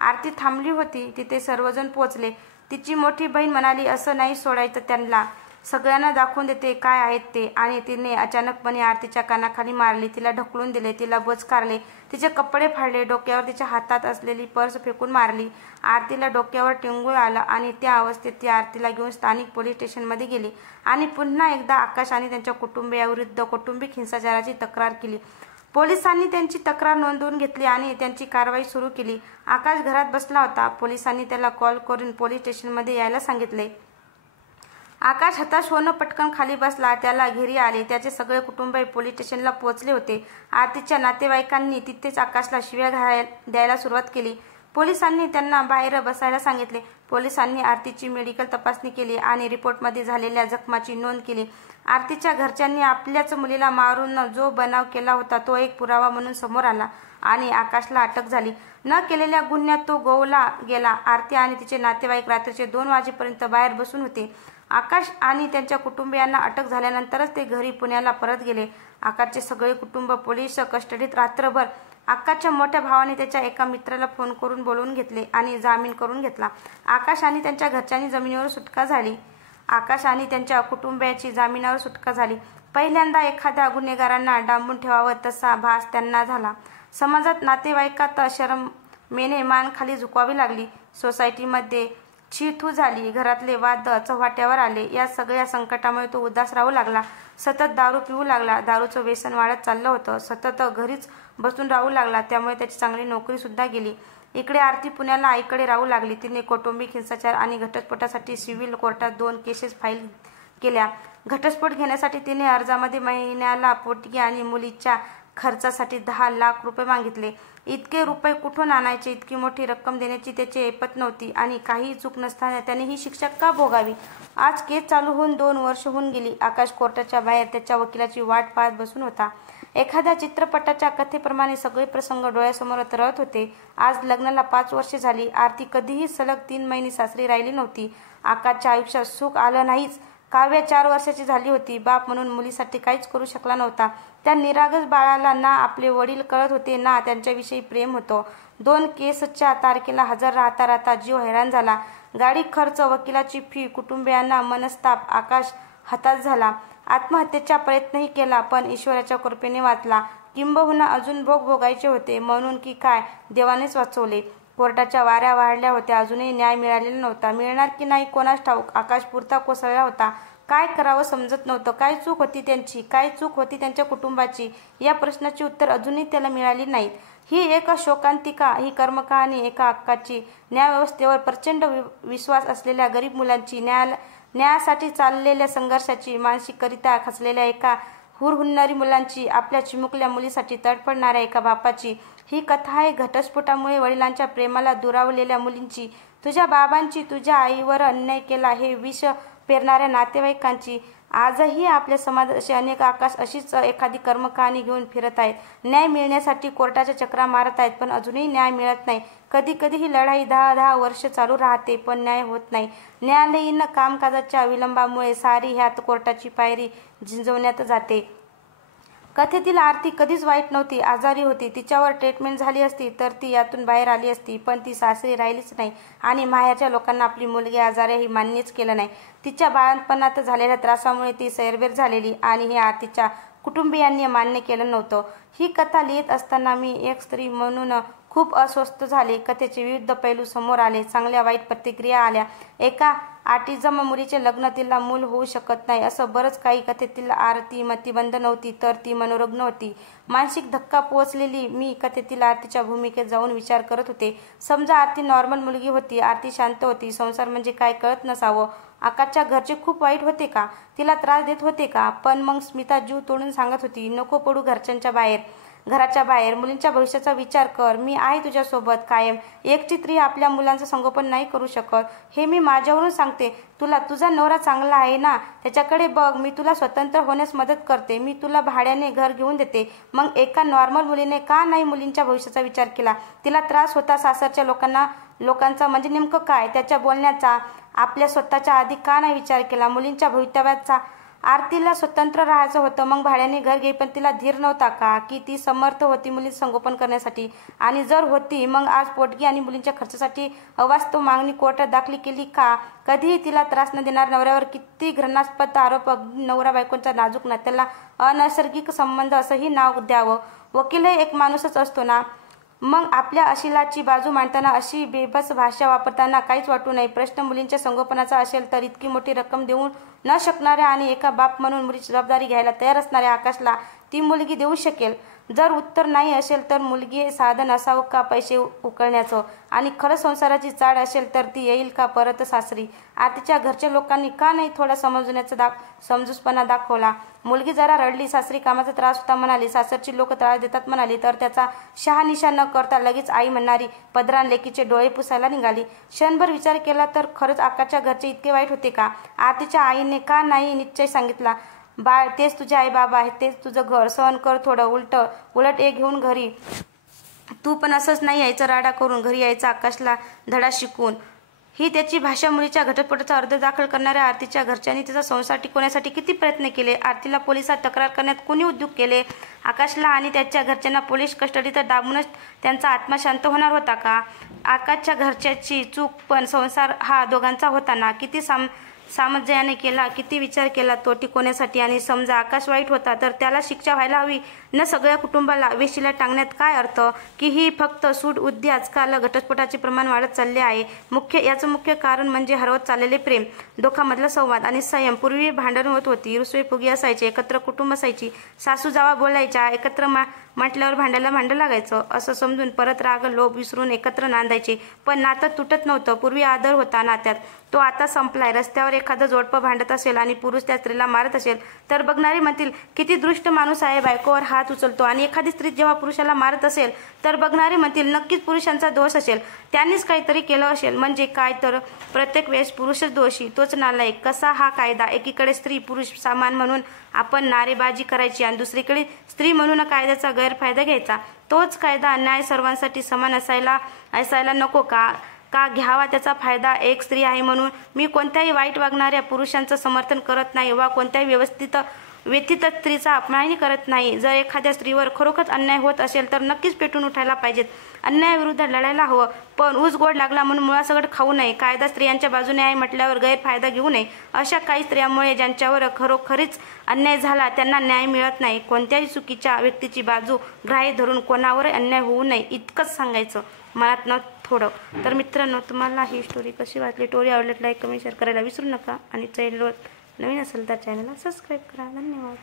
आरती थांबली होती. तिथे सर्वजण पोहोचले. तिची मोठी बहीण म्हणाली, असं नाही सोडायचं त्यांना, सगळ्यांना दाखवून देते काय आहेत ते. आणि तिने अचानकपणे आरतीच्या कानाखाली मारली. तिला ढकलून दिले. तिला बचकारले. तिचे कपडे फाडले. डोक्यावर तिच्या हातात असलेली पर्स फेकून मारली. आरतीला डोक्यावर टिंगूळ आलं आणि त्या अवस्थेत ती आरतीला घेऊन स्थानिक पोलीस स्टेशनमध्ये गेली आणि पुन्हा एकदा आकाश आणि त्यांच्या कुटुंबियाविरुद्ध कौटुंबिक हिंसाचाराची तक्रार केली. पोलिसांनी त्यांची तक्रार नोंदवून घेतली आणि त्यांची कारवाई सुरू केली. आकाश घरात बसला होता. पोलिसांनी त्याला कॉल करून पोलीस स्टेशनमध्ये यायला सांगितले. आकाश हताश होऊन पटकन खाली बसला. त्याला घेरी आले. त्याचे सगळे कुटुंब पोलीस स्टेशनला पोहोचले होते. आरतीच्या नातेवाईकांनी तिथेच आकाशला शिव्या द्यायला सुरुवात केली. पोलिसांनी त्यांना बाहेर बसायला सांगितले. पोलिसांनी आरतीची मेडिकल तपासणी केली आणि रिपोर्टमध्ये झालेल्या जखमाची नोंद केली. आरतीच्या घरच्यांनी आपल्याच मुलीला मारून जो बनाव केला होता तो एक पुरावा म्हणून समोर आला आणि आकाशला अटक झाली. न केलेल्या गुन्ह्यात तो गोवला गेला. आरती आणि तिचे नातेवाईक रात्रीचे 2 वाजेपर्यंत बाहेर बसून होते. आकाश आणि त्यांच्या कुटुंबियांना अटक झाल्यानंतरच ते घरी पुण्याला परत गेले. आकाशचे सगळे कुटुंब पोलीस कस्टडीत रात्रभर. आकाशच्या मोठ्या भावाने त्याच्या एका मित्राला फोन करून बोलवून घेतले आणि जामीन करून घेतला. आकाश आणि त्यांच्या घरच्यांनी जमिनीवर सुटका झाली. आकाश आणि त्यांच्या कुटुंबियाची जामिनावर सुटका झाली. पहिल्यांदा एखाद्या गुन्हेगारांना डांबून ठेवावं तसा भास त्यांना झाला. समाजात, नातेवाईकात शरमेने मान खाली झुकवावी लागली. सोसायटीमध्ये छीथू झाली. घरातले वाद चव्हाट्यावर आले. या सगळ्या संकटामुळे तो उदास राहू लागला. सतत दारू पिऊ लागला. दारूचं व्यसन वाढत चाललं होतं. सतत घरीच बसून राहू लागला. त्यामुळे त्याची चांगली नोकरी सुद्धा गेली. इकडे आरती पुण्याला आईकडे राहू लागली. तिने कौटुंबिक हिंसाचार आणि घटस्फोटासाठी सिव्हिल कोर्टात 2 केसेस फाईल केल्या. घटस्फोट घेण्यासाठी तिने अर्जामध्ये महिन्याला पोटगी आणि मुलीच्या खर्चासाठी 10 लाख रुपये मागितले. इतके रुपये कुठून आणायचे? इतकी मोठी रक्कम देण्याची त्याची ऐपत नव्हती आणि काही चूक नसताना त्याने ही शिक्षा का भोगावी? आज केस चालू होऊन 2 वर्ष होऊन गेली. आकाश कोर्टाच्या बाहेर त्याच्या वकिलाची वाट पाहत बसून होता. एखाद्या चित्रपटाच्या कथेप्रमाणे सगळे प्रसंग डोळ्यासमोर तरळत होते. आज लग्नाला 5 वर्षे झाली. आरती कधीही सलग 3 महिने सासरी राहिली नव्हती. आकाशच्या आयुष्यात सुख आलं नाहीच. काव्य 4 वर्षाची झाली होती. बाप म्हणून मुलीसाठी काहीच करू शकला नव्हता. त्या निरागस बाळाला ना आपले वडील कळत होते ना त्यांच्याविषयी प्रेम होतं. 2 केसच्या तारखेला हजर राहता राहता जीव हैराण झाला. गाडी खर्च, वकिलाची फी, कुटुंबियांना मनस्ताप. आकाश हताश झाला. आत्महत्येचा प्रयत्नही केला, पण ईश्वराच्या कृपेने वाचला. किंबहुना अजून भोग भोगायचे होते म्हणून की काय, देवानेच वाचवले. कोर्टाच्या वाऱ्या वाढल्या होत्या. अजूनही न्याय मिळालेला नव्हता. मिळणार की नाही कोणास ठाऊक. आकाश पुरता कोसळला होता. काय करावं समजत नव्हतं. काय चूक होती त्यांची? काय चूक होती त्यांच्या कुटुंबाची? या प्रश्नाची उत्तर अजूनही त्याला मिळाली नाहीत. ही एक शोकांतिका. ही कर्मकहाणी एका हक्काची, न्यायव्यवस्थेवर प्रचंड विश्वास असलेल्या गरीब मुलांची, न्यायासाठी चाललेल्या संघर्षाची, मानसिकरित्या खचलेल्या एका हुरहुन्नरी मुलांची, आपल्या चिमुकल्या मुलीसाठी तडफडणाऱ्या एका बापाची. ही कथा आहे घटस्फोटामुळे वडिलांच्या प्रेमाला दुरावलेल्या मुलींची. तुझ्या बाबांची तुझ्या आईवर अन्याय केला हे विष पेरणाऱ्या नातेवाईकांची आजही आपल्या समाजात अशी अनेक आकाश अशीच एखादी कर्मकहाणी घेऊन फिरत आहेत. न्याय मिळण्यासाठी कोर्टाच्या चक्रा मारत आहेत, पण अजूनही न्याय मिळत नाही. कधी कधी ही लढाई 10-10 वर्ष चालू राहते, पण न्याय होत नाही. न्यायालयीन कामकाजाच्या विलंबामुळे सारी ह्यात कोर्टाची पायरी झिंजवण्यात जाते. कथेतील आरती कधीच वाईट नव्हती. आजारी होती. तिच्यावर ट्रीटमेंट झाली असती तर ती यातून बाहेर आली असती, पण ती सासरी राहिलीच नाही आणि माहेरच्या लोकांना आपली मुलगी आजारी ही मान्यच केलं नाही. तिच्या बाळंतपणात झालेल्या त्रासामुळे ती सैरभैर झालेली आणि हे आरतीच्या कुटुंबियांनी मान्य केलं नव्हतं. ही कथा लिहित असताना मी एक स्त्री म्हणून खूप अस्वस्थ झाले. कथेचे विविध पैलू समोर आले. चांगल्या वाईट प्रतिक्रिया आल्या. एका ऑटिझम मुलीचे लग्न, तिला मूल होऊ शकत नाही असं बरंच काही. कथेतील आरती मतिमंद नव्हती, तर ती मनोरुग्ण होती. मानसिक धक्का पोचलेली मी कथेतील आरतीच्या भूमिकेत जाऊन विचार करत होते. समजा आरती नॉर्मल मुलगी होती. आरती शांत होती. संसार म्हणजे काय कळत नसावं. आकाशच्या घरचे खूप वाईट होते का? तिला त्रास देत होते का? पण मग स्मिता जीव तोडून सांगत होती, नको पडू घराच्या बाहेर. मुलींच्या भविष्याचा विचार कर. मी आहे तुझ्यासोबत कायम. एकटी स्त्री आपल्या मुलांचं संगोपन नाही करू शकत. हे मी माझ्यावरून सांगते. तुझा नवरा चांगला आहे ना, त्याच्याकडे बघ. मी तुला स्वतंत्र होण्यास मदत करते. मी तुला भाड्याने घर घेऊन देते. मग एका नॉर्मल मुलीने का नाही मुलींच्या भविष्याचा विचार केला? तिला त्रास होता सासरच्या लोकांचा म्हणजे नेमकं काय? त्याच्या बोलण्याचा आपल्या स्वतःच्या आधी का नाही विचार केला? मुलींच्या भवितव्याचा. आरतीला स्वतंत्र राहायचं होतं, मग भाड्याने घर घे. पण तिला धीर नव्हता का की ती समर्थ होती मुलींचं संगोपन करण्यासाठी? आणि जर होती, मग आज पोटगी आणि मुलींच्या खर्चासाठी अवास्तव मागणी कोर्टात दाखल केली का? कधीही तिला त्रास न देणाऱ्या नवऱ्यावर किती घृणास्पद आरोप. नवरा बायकोंच्या नाजूक नात्याला अनैसर्गिक संबंध असंही नाव द्यावं. वकीलही एक माणूसच असतो ना. मग आपल्या अशिलाची बाजू मांडताना अशी बेबस भाषा वापरताना काहीच वाटू नये. प्रश्न मुलींच्या संगोपनाचा असेल तर इतकी मोठी रक्कम देऊ न शकणाऱ्या आणि एका बाप म्हणून मुलीची जबाबदारी घ्यायला तयार असणाऱ्या आकाशला ती मुलगी देऊ शकेल? जर उत्तर नाही असेल तर मुलगी हे साधन असावं का पैसे उकळण्याचं? आणि खरं संसाराची चाड असेल तर ती येईल का परत सासरी? आरतीच्या घरच्या लोकांनी का नाही थोडा समजूतपणा दाखवला? मुलगी जरा रडली, सासरी कामाचा त्रास होता म्हणाली, सासरची लोक त्रास देतात म्हणाली, तर त्याचा शहानिशा न करता लगेच आई म्हणणारी पदरान लेकीचे डोळे पुसायला निघाली. क्षणभर विचार केला तर खरंच आकाशच्या घरचे इतके वाईट होते का? आरतीच्या आईने का नाही निश्चय सांगितला, बाळ तेच तुझे आई बाबा आहेत, तेच तुझं घर, सहन कर थोडं. उलट एक घेऊन घरी तू पण असंच नाही यायचं राडा करून, घरी यायचं आकाशला धडा शिकून. ही त्याची भाषा. मुलीच्या घटस्फोटाचा अर्ज दाखल करणाऱ्या आरतीच्या घरच्यांनी तिचा संसार टिकवण्यासाठी किती प्रयत्न केले? आरतीला पोलिसात तक्रार करण्यात कोणी उद्योग केले? आकाशला आणि त्याच्या घरच्यांना पोलीस कस्टडीत दाबूनच त्यांचा आत्मा शांत होणार होता का? आकाशच्या घरच्याची चूक, पण संसार हा दोघांचा होता ना. किती सामंजस्याने केला, किती विचार केला तो टिकवण्यासाठी. आणि समजा आकाश वाईट होता तर त्याला शिक्षा व्हायला हवी न. सगळ्या कुटुंबाला वेशीला टांगण्यात काय अर्थ? की ही फक्त सूट उद्दी. आजकाल घटस्फोटाचे प्रमाण वाढत चालले आहे. याचं मुख्य कारण म्हणजे हरवत चाललेले प्रेम, दोघांमधला संवाद आणि संयम. पूर्वी भांडण होत होती, रुसवे-फुगे असायचे, एकत्र कुटुंब असायची, सासू जावा बोलायच्या, एकत्र म्हटल्यावर भांडं लागायचं असं समजून परत राग लोभ विसरून एकत्र नांदायचे. पण नातं तुटत नव्हतं. पूर्वी आदर होता नात्यात, तो आता संपलाय. रस्त्यावर एखादं जोडपं भांडत असेल आणि पुरुष त्या स्त्रीला मारत असेल तर बघणारे म्हणतील, किती दृष्ट माणूस आहे, बायकोवर हात उचलतो. आणि एखादी स्त्री जेव्हा पुरुषाला मारत असेल तर बघणारे म्हणतील, नक्कीच पुरुषांचा दोष असेल, त्यांनीच काहीतरी केलं असेल. म्हणजे काय तर प्रत्येक वेळेस पुरुषच दोषी, तोच नालायक. कसा हा कायदा? एकीकडे स्त्री पुरुष समान म्हणून आपण नारेबाजी करायची आणि दुसरीकडे स्त्री म्हणून कायद्याचा गैरफायदा घ्यायचा. तोच कायदा न्याय सर्वांसाठी समान असायला नको का? घ्यावा त्याचा फायदा एक स्त्री आहे म्हणून? मी कोणत्याही वाईट वागणाऱ्या पुरुषांचं समर्थन करत नाही वा कोणत्याही व्यथित स्त्रीचा अपमानही करत नाही. जर एखाद्या स्त्रीवर खरोखरच अन्याय होत असेल तर नक्कीच पेटून उठायला पाहिजेत. अन्यायाविरुद्ध लढायला हवं, पण ऊस गोड लागला म्हणून मुळासकट खाऊ नये. कायदा स्त्रियांच्या बाजूने आहे म्हटल्यावर गैरफायदा घेऊ नये. अशा काही स्त्रियांमुळे ज्यांच्यावर खरोखरीच अन्याय झाला त्यांना न्याय मिळत नाही. कोणत्याही चुकीच्या व्यक्तीची बाजू ग्राह्य धरून कोणावर अन्याय होऊ नये इतकंच सांगायचं मनात न थोडं. तर मित्रांनो, तुम्हाला ही स्टोरी कशी वाटली? स्टोरी आवडल्यास लाईक कमेंट शेअर करायला विसरू नका आणि चॅनलवर नवीन असेल तर चॅनलला सबस्क्राईब करा. धन्यवाद.